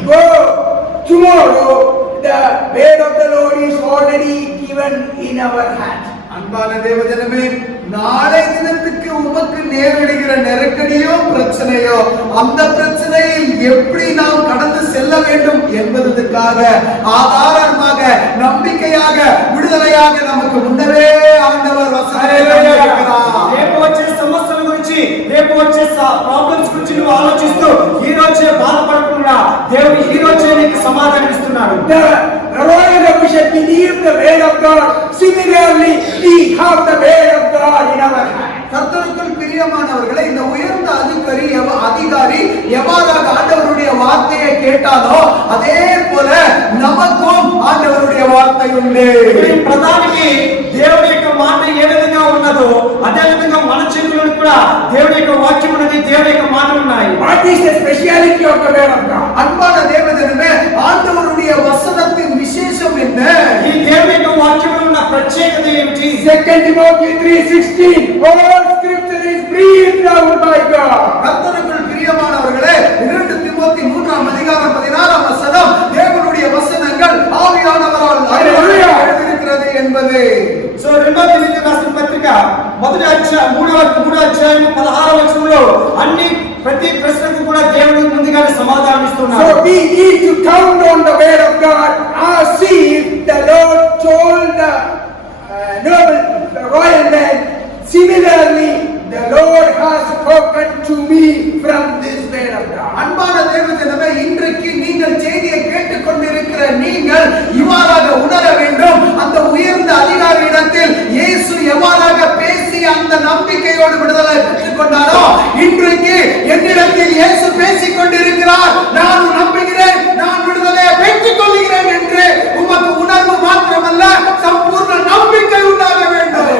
go tomorrow, the word of the Lord is already given in our hand. அன்பான தேவஜனமே, நாளை தினத்துக்கு உமக்கு நேரிடுகிற நெருக்கடியோ பிரச்சனையோ அந்த பிரச்சனையில் எப்படி நாம் கடந்து செல்ல வேண்டும் என்பதற்காக ஆதாரமாக, நம்பிக்கையாக, விடுதலையாக நமக்கு முன்னவே ஆண்டவர் வசனத்தை இருக்கிறார். రేపు వచ్చే సమస్యల గురించి, రేపు వచ్చే ప్రాబ్లమ్స్ గురించి నువ్వు ఆలోచిస్తూ ఈ రోజే బాధపడకుండా దేవుడు ఈ రోజే నీకు సమాధానం ఇస్తున్నాడు. The Royal Division believe the word of God. Similarly, we have the word of God in our hand. கர்த்தருக்குள் பிரியமானவர்களே, இந்த உயர்ந்த அதிகாரி எவ்வாறாக ஆண்டவருடைய வார்த்தையை கேட்டாலோ அதே போல நமக்கும் ஆண்டவருடைய வார்த்தை உண்டு. ప్రధానికి దేవుడి యొక్క మాట ఏ విధంగా ఉన్నదో అదే విధంగా మన చేతుల్లో కూడా దేవుడి యొక్క వాక్యం ఉన్నది, దేవుడి యొక్క మాటలు ఉన్నాయి. What is the speciality of the word of God? அன்பான தேவஜனமே, ஆண்டவருடைய வசனத்தின் விசேஷம் என்ன? ఈ దేవుడి యొక్క వాక్యంలో ఉన్న ప్రత్యేకత ఏమిటి? 2 Timothy 3:16. All scripture is breathed out by God. கர்த்தருக்குள் பிரியமானவர்களே, 2 திமோத்தி 3:16 தேவனுடைய வசனங்கள் ஆவியானவரால் எழுதியிருக்கிறது என்பது. సో రెండో తిమోతి రాసిన పత్రిక మొదటి అధ్యాయం 3వ అధ్యాయం 16వ వచనంలో ప్రతి ప్రశ్నకు కూడా దేవుడు ముందుగానే సమాధానం ఇస్తున్నాడు. So we need to count on the word of God as if the Lord told the noble, the royal man, similarly the Lord has spoken to me from this word of God. அன்பான தேவஜனமே, இன்றைக்கு நீங்கள் செய்தியை கேட்டுக்கொண்டிருக்கிற நீங்கள் இவ்வாறாக உணர வேண்டும். அந்த உயர்ந்த அதிகாரியிடத்தில் இயேசு எவ்வாறாக பேசி அந்த நம்பிக்கையோடு விடுதலை பெற்றுக் கொண்டாரோ, இன்றைக்கு என்னிடத்தில் இயேசு பேசிக் கொண்டிருக்கிறார். நான் நம்புகிறேன், நான் விடுதலையை பெற்றுக் கொள்கிறேன் என்று உமக்கு உணர்வு மாத்திரமல்ல, சம்பூர்ண நம்பிக்கை உண்டாக வேண்டும்.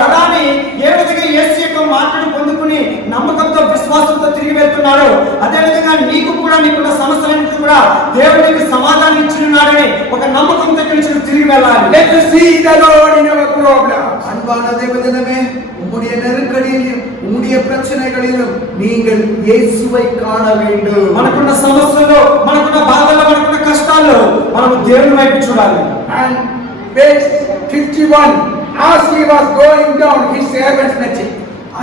ప్రధాని ఏ విధంగా యేసు యొక్క మాటను పొందుకుని నమ్మకంతో విశ్వాసంతో తిరిగి వెళ్తున్నాడు, అదే విధంగా నీకు కూడా నీకున్న సమస్యలన్నిటికీ కూడా దేవుడు నీకు సమాధానం ఇచ్చినాడని ఒక నమ్మకంతో తిరిగి వెళ్ళాలి. Let us see the Lord in our problems. அன்பான தேவஜனமே, உம்முடைய நெருக்கடியிலும் உம்முடைய பிரச்சனைகளிலும் நீங்கள் இயேசுவை காண வேண்டும். మనకున్న సమస్యల్లో, మనకున్న బాధల్లో, మనకున్న కష్టాల్లో మనం దేవుని వైపు చూడాలి. And verse 51, as he was going down, his servants met him.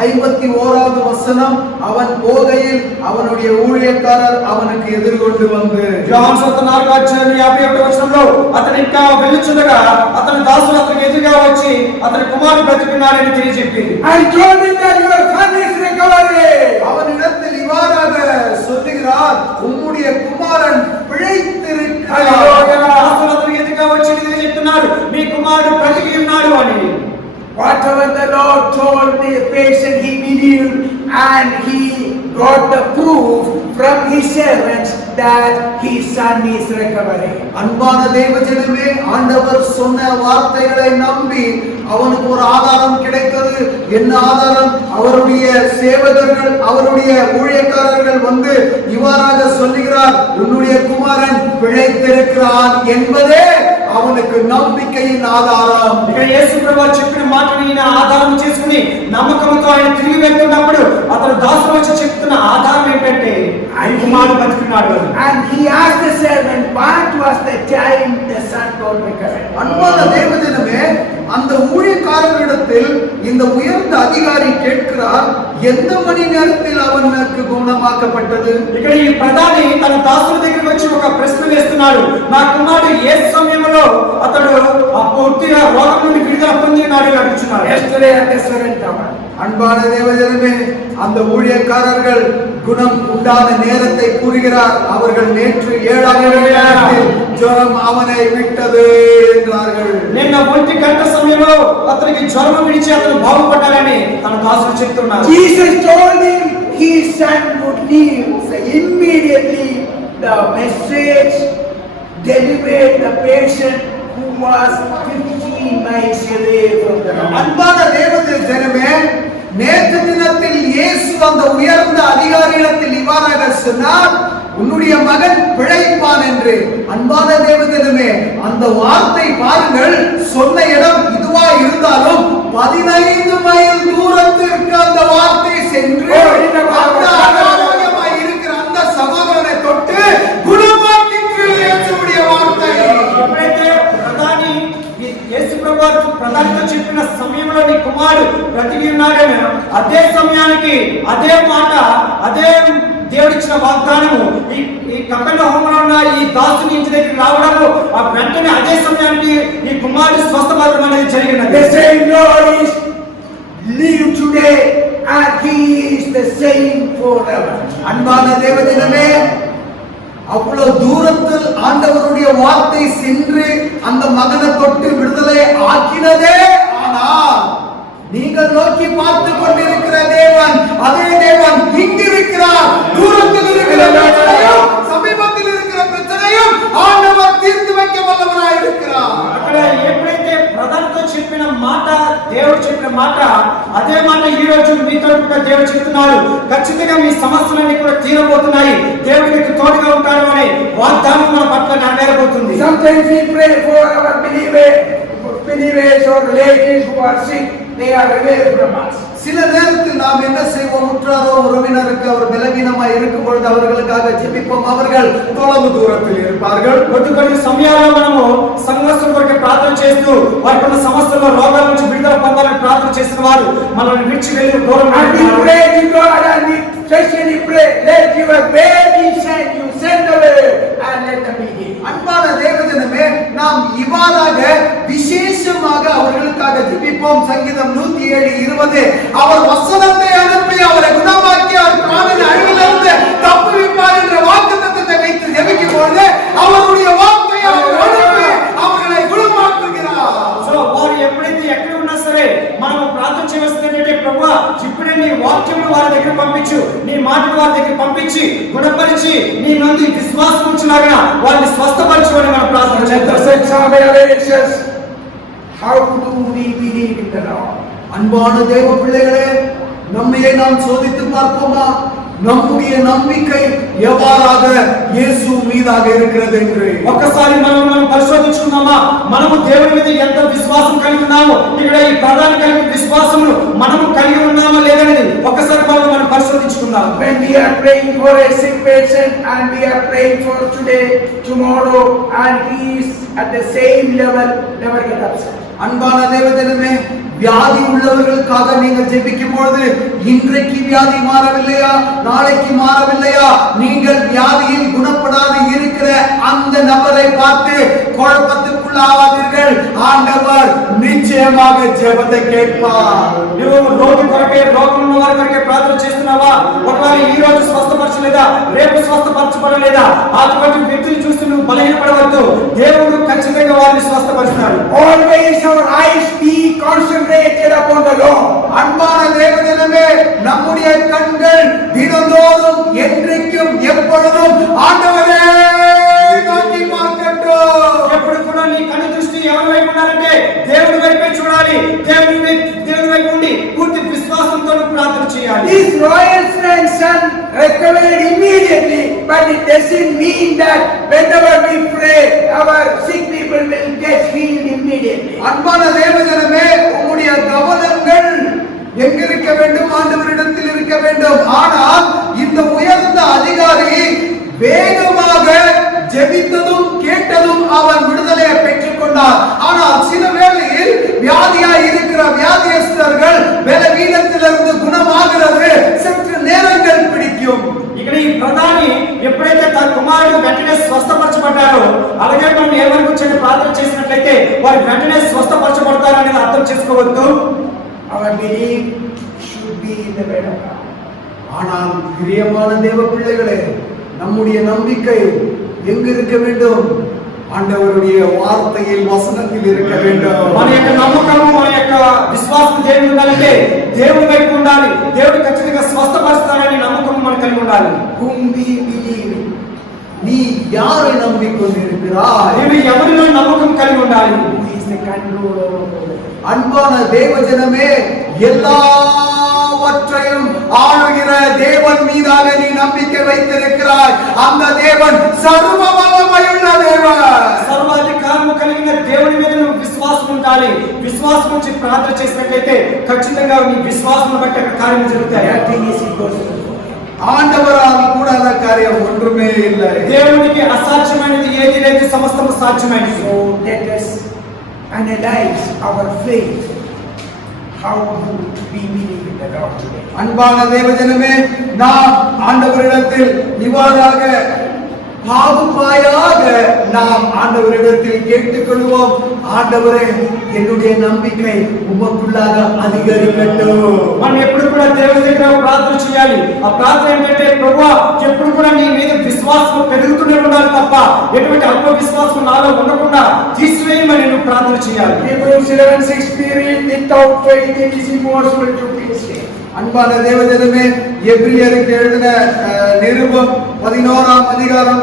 51வது வசனம், அவன் போகையில் அவனுடைய ஊழியக்காரர் அவனுக்கு எதிர்கொண்டு வந்து, యోహాను సువార్త 4వ అధ్యాయం 51వ వచనంలో అతను ఇంకా వెళ్ళుచుండగా అతని దాసులు అతనికి ఎదురుగా వచ్చి అతని కుమారుడు బ్రతికున్నాడని తెలియజెప్పి, And told him that your son is recovered. அவனிடத்தில் இவ்வாறாக சொல்லுகிறார், உம்முடைய குமாரன் பிழைத்திருக்கிறார். దాసులు అతనికి ఎదురుగా వచ్చి చెప్తున్నారు, మీ కుమారుడు బ్రతికి ఉన్నాడు అని. Whatever the Lord told the patient, he believed, and he got the proof from his servants that his son is recovering. அன்பான தேவஜனமே, ஆண்டவர் சொன்ன வார்த்தைகளை நம்பி அவனுக்கு ஒரு ஆதாரம் கிடைத்தது. என்ன ஆதாரம்? அவருடைய சேவகர்கள், அவருடைய ஊழியக்காரர்கள் வந்து இவ்வாறாக சொல்லுகிறார், உன்னுடைய குமாரன் பிழைத்திருக்கிறான் என்பதே அவனுக்கு నమ్మకమైన ఆధారం. ఇక్కడ యేసు ప్రభువు చెప్పిన మాటని ఈయన ఆధారం చేసుకుని నమ్మకంతో ఆయన తిరిగి వెళ్తున్నప్పుడు అతను దాసుడు వచ్చి చెప్తున్న ఆధారం ఏంటంటే ఆయన కుమారుడు బతుకున్నాడు. And he asked the servant, what was the time the son told me correct? அன்பான தேவஜனமே, அந்த ஊழியக்காரர்களிடத்தில் இந்த உயர்ந்த அதிகாரி கேட்கிறார், எந்த மணி நேரத்தில் அவனுக்கு குணமாக்கப்பட்டது? ఇక్కడ ఈ ప్రధాని తన దాసుల దగ్గరికి వచ్చి ఒక ప్రశ్న వేస్తున్నాడు, నా కుమారుడు ఏ సమయంలో అతడు ఆ పూర్తిగా రోగం నుండి విడుదల పొందినాడు అని అడుగుతున్నాడు. Yesterday at the seventh hour. அன்பான தேவஜனமே, அந்த ஊழியக்காரர்கள் குணம் உண்டான நேரத்தை கூறுகிறார். அவர்கள் நேற்று 7ஆம் நேரத்தில் ஜுரம் அவனை விட்டது என்றார்கள். నిన్న 1 గంట సమయంలో అతనికి జ్వరం విడిచి అతను బాగుపడ్డాడని తన దాసుడు చెప్తున్నాడు. Jesus told him his son would live. So immediately the message delivered the patient who was 15 miles away from the Lord. அன்பான தேவஜனமே, நேற்று தினத்தில் இயேசு அந்த உயர்ந்த அதிகாரியிடத்தில் இவ்வாறாக சொன்னார், உன்னுடைய மகன் பிழைப்பான் என்று. அன்பான தேவஜனமே, அந்த வார்த்தை பாருங்கள், சொன்ன இடம் இதுவா இருந்தாலும் 15 மைல் தூரத்திற்கு அந்த வார்த்தை சென்று அந்த அனாரோக்கியமாய் இருக்கிற அந்த சகோதரனை தொட்டு குணமாக்கிற்று இயேசுவுடைய வார்த்தை. ఎప్పుడైతే ప్రధాని యేసు ప్రభువు ప్రధానితో చెప్పిన సమయంలో నీ కుమారుడు బ్రతికి ఉన్నాడని అదే సమయానికి అదే మాట, అదే దేవుడిచ్చిన వాగ్దానము ఈ కపెర్నహూములో ఉన్న ఈ దాసుని ఇంటి దగ్గరికి రావడము, ఆ వెంటనే అదే సమయానికి ఈ కుమారుడు స్వస్థపడడం అనేది జరిగినది. The same Lord is live today and he is the same forever. அன்பான தேவஜனமே, அவ்வளவு தூரத்தில் ஆண்டவருடைய வார்த்தை சென்று அந்த மகனை தொட்டு விடுதலை ஆக்கினதே. ஆனால் நீங்கள் நோக்கி பார்த்து கொண்டிருக்கிற தேவன் அதே தேவன் இங்கு இருக்கிறார். தூரத்தில் இருக்கிற பிரச்சனையும் சமீபத்தில் இருக்கிற பிரச்சனையும் ஆண்டவர் தீர்த்து வைக்க வல்லவராய் இருக்கிறார். అక్కడ ఎప్పుడైతే ప్రధానితో చెప్పిన మాట, దేవుడు చెప్పిన మాట, అదే మాట ఈ రోజు మీతో కూడా దేవుడు చెప్తున్నాడు. ఖచ్చితంగా మీ సమస్యలన్నీ కూడా తీరబోతున్నాయి, దేవుడు మీకు తోడుగా ఉంటాడు అనే వాగ్దానం మన పట్ల నెరవేరబోతుంది. Sometimes we pray for our believers or relatives who are sick, they are away from us. சில நேரத்தில் நாம் என்ன செய்வோம், உற்றாரோ உறவினருக்கு அவர் பலவீனமாய் இருக்கும் பொழுது அவர்களுக்காக ஜெபிப்போம், அவர்கள் தொலைவு தூரத்தில் இருப்பார்கள். కొన్ని సమయాల్లో మనము సంఘస్థుల కొరకు ప్రార్థన చేస్తూ వారికి ఉన్న సమస్యల్లో రోగాల నుంచి విడుదల పొందాలని ప్రార్థన చేసిన వారు మనల్ని విడిచి వెళ్ళి దూరం And we pray to God and we especially pray, let your baby send you, send away and let them be healed. அன்பான தேவஜனமே, நாம் இவ்வாறாக விசேஷமாக அவர்களுக்காக ஜெபிப்போம். சங்கீதம் 107:20, அவர் வசனத்தை அனுப்பி அவரை குணமாக்கி அவர் பிராணன் அழிவிலிருந்து தப்புவிப்பார் என்ற வாக்குத்தத்தத்தை வைத்து ஜெபிக்கும் பொழுது அவருடைய வார்த்தையை அவர் அனுப்பி அவர்களை குணமாக்குகிறார். సో వారు ఎప్పుడైతే ఎక్కడ ఉన్నా సరే మనము ప్రార్థన చేయవలసింది ఏంటంటే, ప్రభువా ఇప్పుడే నీ వాక్యమును వారి దగ్గర పంపించు, నీ మాటను వారి దగ్గర పంపించి గుణపరిచి నీ నందు విశ్వాసం ఉంచులాగా వారిని స్వస్థపరచు అని మనం ప్రార్థన చేద్దాం. How do we believe in the Lord? அன்பான தேவ பிள்ளைகளே, நம்மையே நாம் சோதித்து பார்ப்போமா? நம்முடைய நம்பிக்கை எவ்வாறாக இயேசு மீதாக இருக்கிறது என்று ఒక్కసారి మనం పరిశోధించుకుందామా? మనము దేవుని మీద ఎంత విశ్వాసం కలిగి ఉన్నామో, ఇక్కడ ఈ ప్రధాని కలిగిన విశ్వాసము మనము కలిగి ఉన్నామా లేదనేది ఒక్కసారి మనం పరిశోధించుకుందాం. When we are praying for a sick patient and we are praying for today, tomorrow, and he is at the same level, never get upset. அன்பான தேவஜனமே, வியாதி உள்ளவர்களுக்காக நீங்கள் ஜெபிக்கும் பொழுது இன்றைக்கு வியாதி மாறவில்லையா, நாளைக்கு மாறவில்லையா, நீங்கள் வியாதியில் குணப்படாது இருக்கிற அந்த நபரை பார்த்து குழப்பத்துக்குள்ளாவாதீர்கள். ஆண்டவர் நிச்சயமாக ஜெபத்தை கேட்பார். నువ్వు రోగి కొరకే, రోగం ఉన్న వారి కొరకే ప్రార్థన చేస్తున్నావా? ఒకవేళ ఈ రోజు స్వస్థపరచలేదా, రేపు స్వస్థపరచబడలేదా, అటువంటి వ్యక్తిని చూసి నువ్వు బలహీనపడవద్దు. దేవుడు ఖచ్చితంగా వారిని స్వస్థపరుస్తాడు. Always our eyes be concentrated upon the Lord. அன்பான தேவஜனமே, நம்முடைய கண்கள் தினந்தோறும் என்றைக்கும் எப்பொழுதும் ஆண்டவரே நோக்கி பார்க்கட்டும். ఎప్పుడు కూడా నీ కన్ను దృష్టి ఎవరి వైపు ఉండాలంటే దేవుడి వైపే చూడాలి. చేయాలి. His royal son recovered immediately, but it doesn't mean that whenever we pray, our sick people will get healed immediately. அன்பான தேவஜனமே, உம்முடைய கவனங்கள் எங்க இருக்க வேண்டும்? ஆண்டவரிடத்தில் இருக்க வேண்டும். ஆனால் இந்த உயர்ந்த அதிகாரி வேகமாக ஜெபித்ததும் கேட்டதும் அவன் விடுதலையை பெற்றுக் கொண்டார். ஆனால் சில வேளையில் வியாதியாய் இருக்கிற வியாதியஸ்தர்கள் பலவீனத்திலிருந்து குணமாகிறது சற்று நேரங்கள் பிடிக்கும். ఇక్కడ ఈ ప్రధాని ఎప్పుడైతే తన కుమారుడు వెంటనే స్వస్థపరచబడ్డారో, అలాగే మనం ఎవరి గురించి ప్రార్థన చేసినట్లయితే వారు వెంటనే స్వస్థపరచబడతారు అనేది అర్థం చేసుకోవద్దు. Our belief should be in the word of God. ஆனால் பிரியமான தேவ பிள்ளைகளே, நம்முடைய நம்பிக்கை எங்க இருக்க வேண்டும்? ஆண்டவருடைய வார்த்தையில், வசனத்தில் இருக்க வேண்டும். మన యొక్క నమ్మకము, మన యొక్క విశ్వాసం దేవుని ఉండాలంటే దేవుని వైపు ఉండాలి. దేవుడు ఖచ్చితంగా స్వస్థపరుస్తాడని నమ్మకం మనం కలిగి ఉండాలి. Whom we believe. நீ யாரை நம்பிக்கொண்டிருக்கிறாய்? నీవు ఎవరిలో నమ్మకం కలిగి ఉండాలి? Who is the controller of all. அன்பான தேவஜனமே, எல்லாவற்றையும் ஆளுகிற தேவன் மீதாக நீ நம்பிக்கை வைத்திருக்கிறாய். அந்த தேவன் சர்வ வல்லமையுள்ள தேவன். సర్వాధికారము కలిగిన దేవుని మీద నువ్వు విశ్వాసం ఉండాలి. విశ్వాసం నుంచి ప్రార్థన చేసినట్లయితే ఖచ్చితంగా నీ విశ్వాసం బట్టి కార్యం జరుగుతాయి. Nothing is impossible. ஆண்டவரால் கூடாத காரியம் ஒன்றுமே இல்லை. దేవునికి అసాధ్యమైనది ఏది లేదు, సమస్తము సాధ్యమైనది. So let us analyze our faith. How do we believe in the Lord today? அன்பான தேவஜனமே, நாம் ஆண்டவரிடத்தில் இவ்வாறாக பாதுகாயாக நாம் ஆண்டவரிடத்தில் கேட்டுக்கொள்வோம். ஆண்டவரே, என்னுடைய நம்பிக்கை உமக்குள்ளாக அதிகரிக்கட்டும். మనం ఎప్పుడు కూడా దేవుని దగ్గర ప్రార్థన చేయాలి. ఆ ప్రార్థన ఏంటంటే, ప్రభువా ఎప్పుడు కూడా నీ మీద విశ్వాసం పెరుగుతూనే ఉండాలి తప్ప ఎటువంటి అల్ప విశ్వాసం నాలో ఉండకుండా తీసివేయమని నువ్వు ప్రార్థన చేయాలి. Hebrews 11:6 period, without faith it is impossible to please Him. அன்பான தேவஜனமே, எபிரியருக்கு எழுதின நிருபம் 11ஆம் அதிகாரம்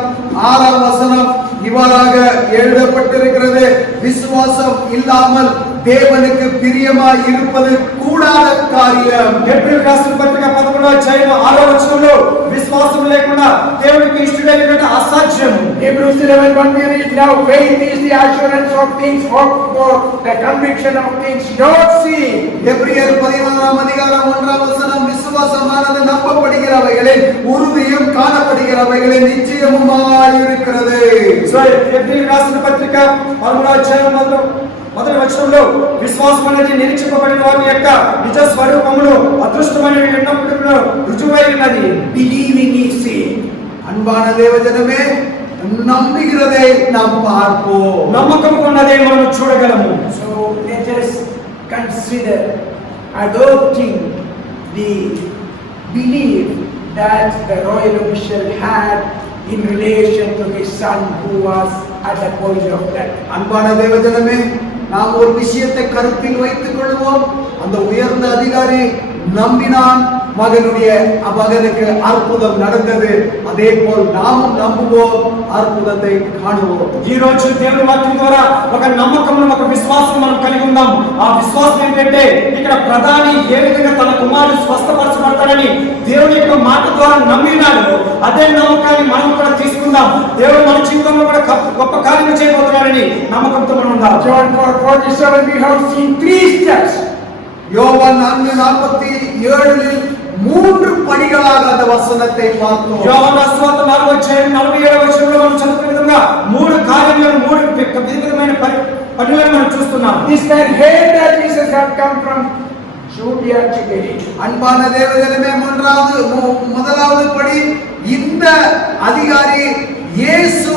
6ஆம் வசனம் இவ்வாறாக எழுதப்பட்டிருக்கிறது. விசுவாசம் இல்லாமல் தேவனுக்கு பிரியமாய் இருப்பது கூடாத காரியம். హెబ్రీయులకు రాసిన పత్రిక 11వ అధ్యాయం 6వ వచనంలో విశ్వాసం లేకుండా దేవునికి ఇష్టడైనటువంటి అసాధ్యం. Hebrews 11:1 we read, now faith is the assurance of things hoped for, the conviction of things not seen. எபிரியர் 11ஆம் அதிகாரம் 1ஆம் வசனம், விசுவாசமானது நம்பப்படுகிறவைகளில் உறுதியும் காணப்படுகிறவைகளில் நிச்சயமுமாய் இருக்கிறது. సో హెబ్రీయులకు రాసిన పత్రిక 11వ అధ్యాయం మొదటి వచనంలో విశ్వాసం అనేది నిరీక్షింపబడిన వారి యొక్క నిజ స్వరూపమును అదృష్టమైన ఎన్నప్పుడు రుజువై ఉన్నది. Believing is faith. அன்பான தேவஜனமே, நம்புகிறதை நாம் பார்ப்போம். నమ్మకం ఉన్నదే మనం చూడగలము. So let us consider adopting the belief that the royal official had in relation to his son who was at the point of death. அன்பான தேவஜனமே, நாம் ஒரு விஷயத்தை கருத்தில் வைத்துக் கொள்வோம். அந்த உயர்ந்த அதிகாரி நம்பினான், மகனுக்கு அற்புதம் நடந்தது. அதே போல் நாமும் நம்புவோம், அற்புதத்தை காணுவோம். ఈ రోజు దేవుని వాక్యం ద్వారా ఒక నమ్మకం, ఒక విశ్వాసం మనం కలిగి ఉన్నాం. ఆ విశ్వాసం ఏంటంటే, ఇక్కడ ప్రధాని ఏ విధంగా తన కుమారుడు స్వస్థపరచబడతాడని దేవుని యొక్క మాట ద్వారా నమ్మినాడు. అదే నమ్మకాన్ని మనం కూడా తీసుకుందాం. దేవుడు మన జీవితంలో కూడా గొప్ప కార్యం చేయబోతున్నాడని నమ్మకంతో మనం ఉందాం. John 4:47 we have seen three steps. யோவான் 4:47 மூன்று படிகளாக அந்த வசனத்தை பார்த்தோம். యోహాను సువార్త 4వ అధ్యాయం 47వ వచనంలో మనం చదువుకున్న విధంగా మూడు కార్యాలను, మూడు విధమైన పనులను మనం చూస్తున్నాం. This man heard that Jesus had come from Judea to Galilee. அன்பான தேவஜனமே, முதலாவது படி, இந்த அதிகாரி இயேசு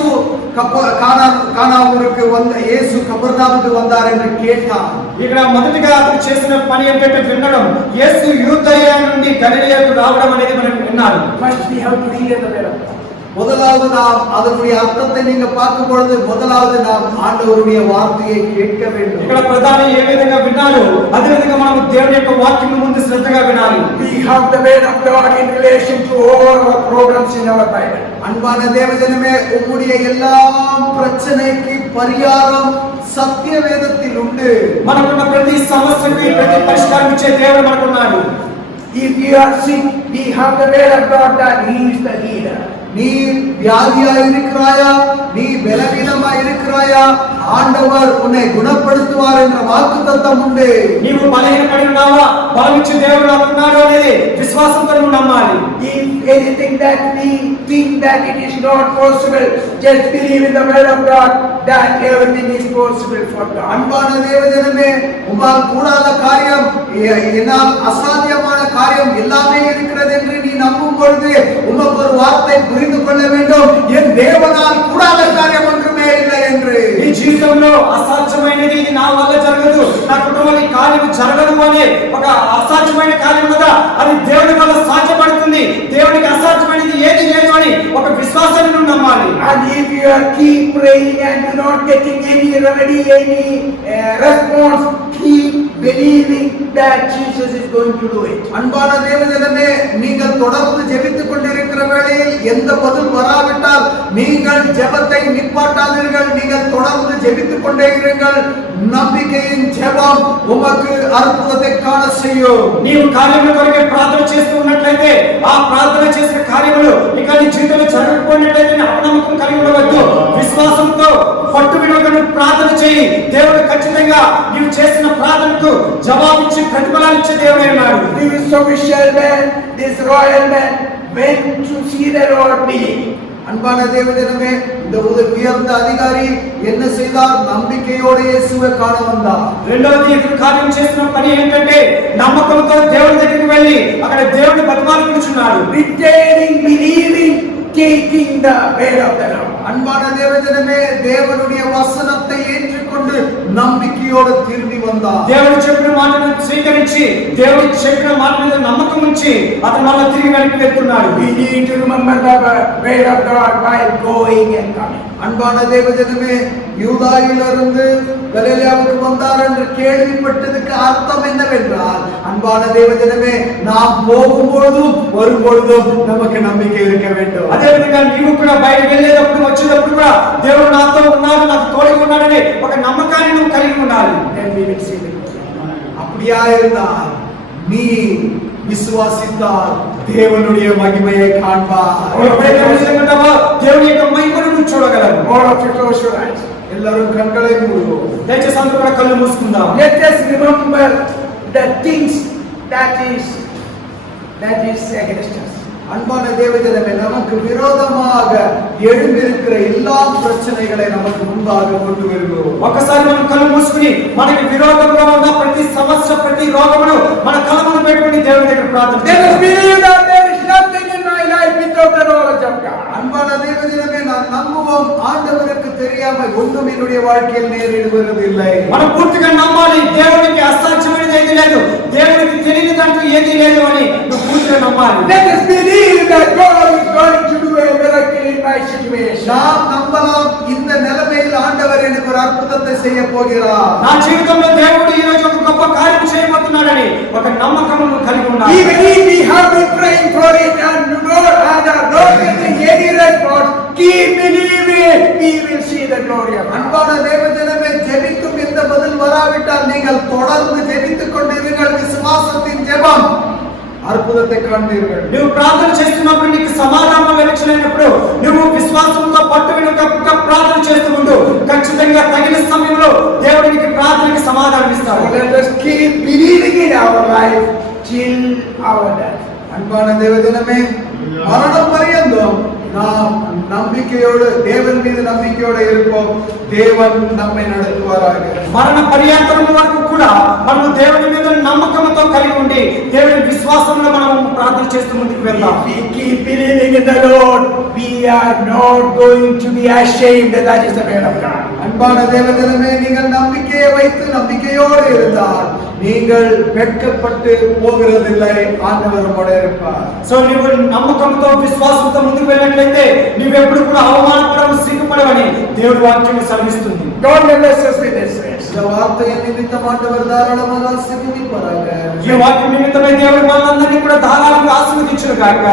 కానావుకు యేసు కబర్నాముకు வந்தார் என்று கேட்டான். ఇక్కడ మొదటిగా అతను చేసిన పని ఏంటంటే వినడం. యేసు యూదయ నుండి గలిలయకు రావడం అనేది మనం విన్నాం. First we have to hear the word of God. முதலாவது நாம் அதனுடைய அர்த்தத்தை நீங்க பார்க்கும் பொழுது முதலாவது நாம் ஆண்டவருடைய வார்த்தையை கேட்க வேண்டும். ఇక్కడ ప్రధాని ఏ విధంగా విన్నాడు, అదే విధంగా మనం దేవుని యొక్క వాక్యం ముందు శ్రద్ధగా వినాలి. We have the word of God in relation to all our problems in our Bible. அன்பான தேவஜனமே, உம்முடைய எல்லா பிரச்சனைக்கு பரிகாரம் சத்திய வேதத்தில் உண்டு. మనకున్న ప్రతి సమస్యకి ప్రతి పరిష్కారం ఇచ్చే దేవుడు మనకున్నాడు. If you are sick, we have the word of God that He is the healer. நீ வியாதியா இருக்கிறாயா, நீ பலவீனமா இருக்கிறாயா, ஆண்டவர் உன்னை குணப்படுத்துவார் என்ற வாக்குத்தத்தம் உண்டு. నీవు బలహీనపడి ఉన్నావా, బలమిచ్చే దేవుడు నాకు ఉన్నాడు అనేది విశ్వాసంతో నువ్వు నమ్మాలి. If anything that we think that it is not possible, just believe in the word of God that everything is possible for God. அன்பான தேவஜனமே, உம்மால் கூடாத காரியம், என்னால் அசாத்தியமான காரியம் எல்லாமே இருக்கிறது என்று நீ நம்பும் பொழுது உனக்கு ஒரு வார்த்தை புரிந்து கொள்ள வேண்டும், என் தேவனால் கூடாத காரியம் ஒன்றுமே இல்லை என்று. నీ జీవితంలో అసాధ్యమైనది ఇది నా వల్ల జరగదు, నా కుటుంబానికి కార్యం జరగదు అనే ఒక అసాధ్యమైన కార్యం కదా, అది దేవుని వల్ల సాధ్యపడుతుంది. దేవునికి అసాధ్యమైనది ఏది లేదు అని ఒక విశ్వాసాన్ని నువ్వు నమ్మాలి. And if you are keep praying and you're not getting any remedy, any response, keep believing that Jesus is going to do it. அன்பான தேவஜனமே, நீங்கள் தொடர்ந்து ஜெபித்துக் கொண்டிருக்கிற வேளையில் எந்த பதில் வராவிட்டால் நீங்கள் ஜெபத்தை நிப்பாட்டாதீர்கள், நீங்கள் தொடர்ந்து ஜெபித்துக் கொண்டே இருங்கள். நம்பிக்கையின் ஜெபம் உமக்கு அற்புதத்தை காண செய்யும். నీవు కార్యముల కొరకే ప్రార్థన చేస్తూ ఉన్నట్లయితే ఆ ప్రార్థన చేసిన కార్యములు ఇక నీ జీవితంలో జరగకపోయినట్లయితే అపనమ్మకం కలిగి ఉండవద్దు. విశ్వాసంతో పట్టు విడవకుండా ప్రార్థన చేయి. దేవుడు ఖచ్చితంగా నీవు చేసిన ప్రార్థనకు జవాబిచ్చి ప్రతిఫలాన్ని ఇచ్చే దేవుడే ఉన్నాడు. This official man, this royal man went to see the Lord believing. அன்பான தேவஜனமே, இந்த உயர்ந்த அதிகாரி என்ன செய்தார்? நம்பிக்கையோடு இயேசுவை காண வந்தார். రెండవది ఇతడు కార్యం చేస్తున్న పని ఏంటంటే నమ్మకంతో దేవుడి దగ్గరికి వెళ్ళి అక్కడ దేవుడిని బతిమాలు కూర్చున్నాడు. Retaining, believing, taking the word of the Lord. அன்பான தேவஜனமே, தேவனுடைய வசனத்தை ஏற்றுக்கொண்டு நம்பிக்கையோடு திரும்பி வந்தார். దేవుడు చెప్పిన మాటను స్వీకరించి దేవుడు చెప్పిన మాట మీద నమ్మకం ఉంచి అతను మళ్ళీ తిరిగి వెనక్కి వెళ్తున్నాడు. We need to remember the word of God while going and coming. அன்பான தேவஜனமே, யூதாயிலிருந்து கலிலேயாவுக்கு வந்தார் என்று கேள்விப்பட்டதுக்கு அர்த்தம் என்னவென்றால், அன்பான தேவஜனமே, நாம் போகும்பொழுதும் வரும்பொழுதும் நமக்கு நம்பிக்கை இருக்க வேண்டும். అదే విధంగా నీవు కూడా బయటకు వెళ్ళేటప్పుడు వచ్చేటప్పుడు కూడా దేవుడు నాతో ఉన్నాడు, నాకు తోడుగా ఉన్నాడని ఒక నమ్మకాన్ని నువ్వు కలిగి ఉండాలి. Then we will see the glory. அப்படியா இருந்தால் நீ விசுவாசித்தால் தேவனுடைய மகிமையை காண்பார். ఎప్పుడైతే నిజంగా దేవుని యొక్క మహిమను నువ్వు చూడగలవు. All of you close your eyes. எல்லாரும் கண்களை மூடுவோம். దయచేసి అందరూ కూడా కళ్ళు మూసుకుందాం. Let us remember the things that is against us. அன்பான தேவஜனமே, நமக்கு விரோதமாக எழும்பியிருக்கிற எல்லா பிரச்சனைகளை நமக்கு முன்பாக கொண்டு வருகிறோம். ఒకసారి మనం కళ్ళు మూసుకుని మనకి విరోధంగా ఉన్న ప్రతి సమస్య, ప్రతి రోగమును మన కళ్ళ ముందు పెట్టుకుని దేవుని దగ్గర ప్రార్థన Let us believe that there is nothing in my life without the knowledge of God. அன்பான தேவஜனமே, நான் நம்புவோம், ஆண்டவருக்கு தெரியாமல் ஒன்றும் என்னுடைய வாழ்க்கையில் நேரிடுவது இல்லை. మనం పూర్తిగా నమ్మాలి, దేవునికి అసాధ్యమైనది ఏది లేదు, దేవునికి తెలియనిదంటూ ఏది లేదు అని నువ్వు పూర్తిగా నమ్మాలి. Let us believe that God is going to do a miracle in my situation. நாம் நம்பலாம், இந்த நிலைமையில் ஆண்டவர் எனக்கு ஒரு அற்புதத்தை செய்ய போகிறார். నా జీవితంలో దేవుడు ఈ రోజు ఒక గొప్ప కార్యం చేయబోతున్నాడని ఒక నమ్మకమును కలిగి ఉండాలి. Even if we have been praying for it and Lord has not getting any response, keep believing, we will see the glory of God. அன்பான தேவஜனமே, ஜெபிக்கும் எந்த பதில் வராவிட்டால் நீங்கள் தொடர்ந்து ஜெபித்துக் கொண்டிருங்கள். விசுவாசத்தின் ஜெபம் అద్భుతத்தை కాண்பீர்கள். నువ్వు ప్రార్థన చేస్తున్నప్పుడు నీకు సమాధానం లభించలేనప్పుడు నువ్వు విశ్వాసంతో పట్టువినట్టుగా ప్రార్థన చేస్తూ ఉండు. ఖచ్చితంగా తగిన సమయంలో దేవుడు నీకు ప్రార్థనకి సమాధానం ఇస్తాడు. Let us keep believing in our life till our death. அன்பான தேவஜனமே, மரணம் பரியந்தம் நாம் நம்பிக்கையோடு தேவன் மீது நம்பிக்கையோடு இருப்போம். தேவன் நம்மை நடத்துவாராக. మరణ పర్యంతం వరకు కూడా మనం దేవుని మీద నమ్మకంతో కలిగి ఉండి దేవుని విశ్వాసంలో మనం ప్రార్థన చేస్తూ ముందుకు వెళ్దాం. If we keep believing in the Lord, we are not going to be ashamed. That is the word of God. அன்பான தேவஜனமே, நீங்கள் நம்பிக்கையை வைத்து நம்பிக்கையோடு இருந்தால் நீங்கள் வெட்கப்பட்டு போகிறதில்லை. ஆண்டவர் உம்மோடு இருப்பார். సో నీవు నమ్మకంతో విశ్వాసంతో ముందుకు వెళ్ళినట్లయితే నీవెప్పుడు కూడా అవమానపడవు, సిగ్గుపడవని దేవుడి వాక్యం సెలవిస్తుంది. God bless us with this verse. இந்த வார்த்தையை நிமித்தம் ஆண்டவர் தாராளமாக ஆசீர்வதிப்பாராக. ఈ వాక్యం నిమిత్తమై దేవుడు మనందరినీ కూడా ధారాళంగా ఆశీర్వదించును గాక.